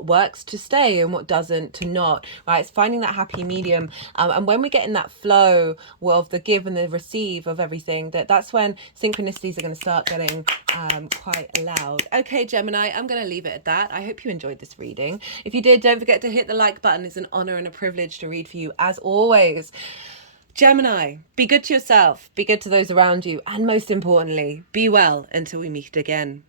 works to stay and what doesn't to not, right? It's finding that happy medium. And when we get in that flow of the give and the receive of everything, that's when synchronicities are going to start getting quite loud. Okay, Gemini, I'm going to leave it at that. I hope you enjoyed this reading. If you did, don't forget to hit the like button. It's an honor and a privilege to read for you, as always. Gemini, be good to yourself, be good to those around you, and most importantly, be well until we meet again.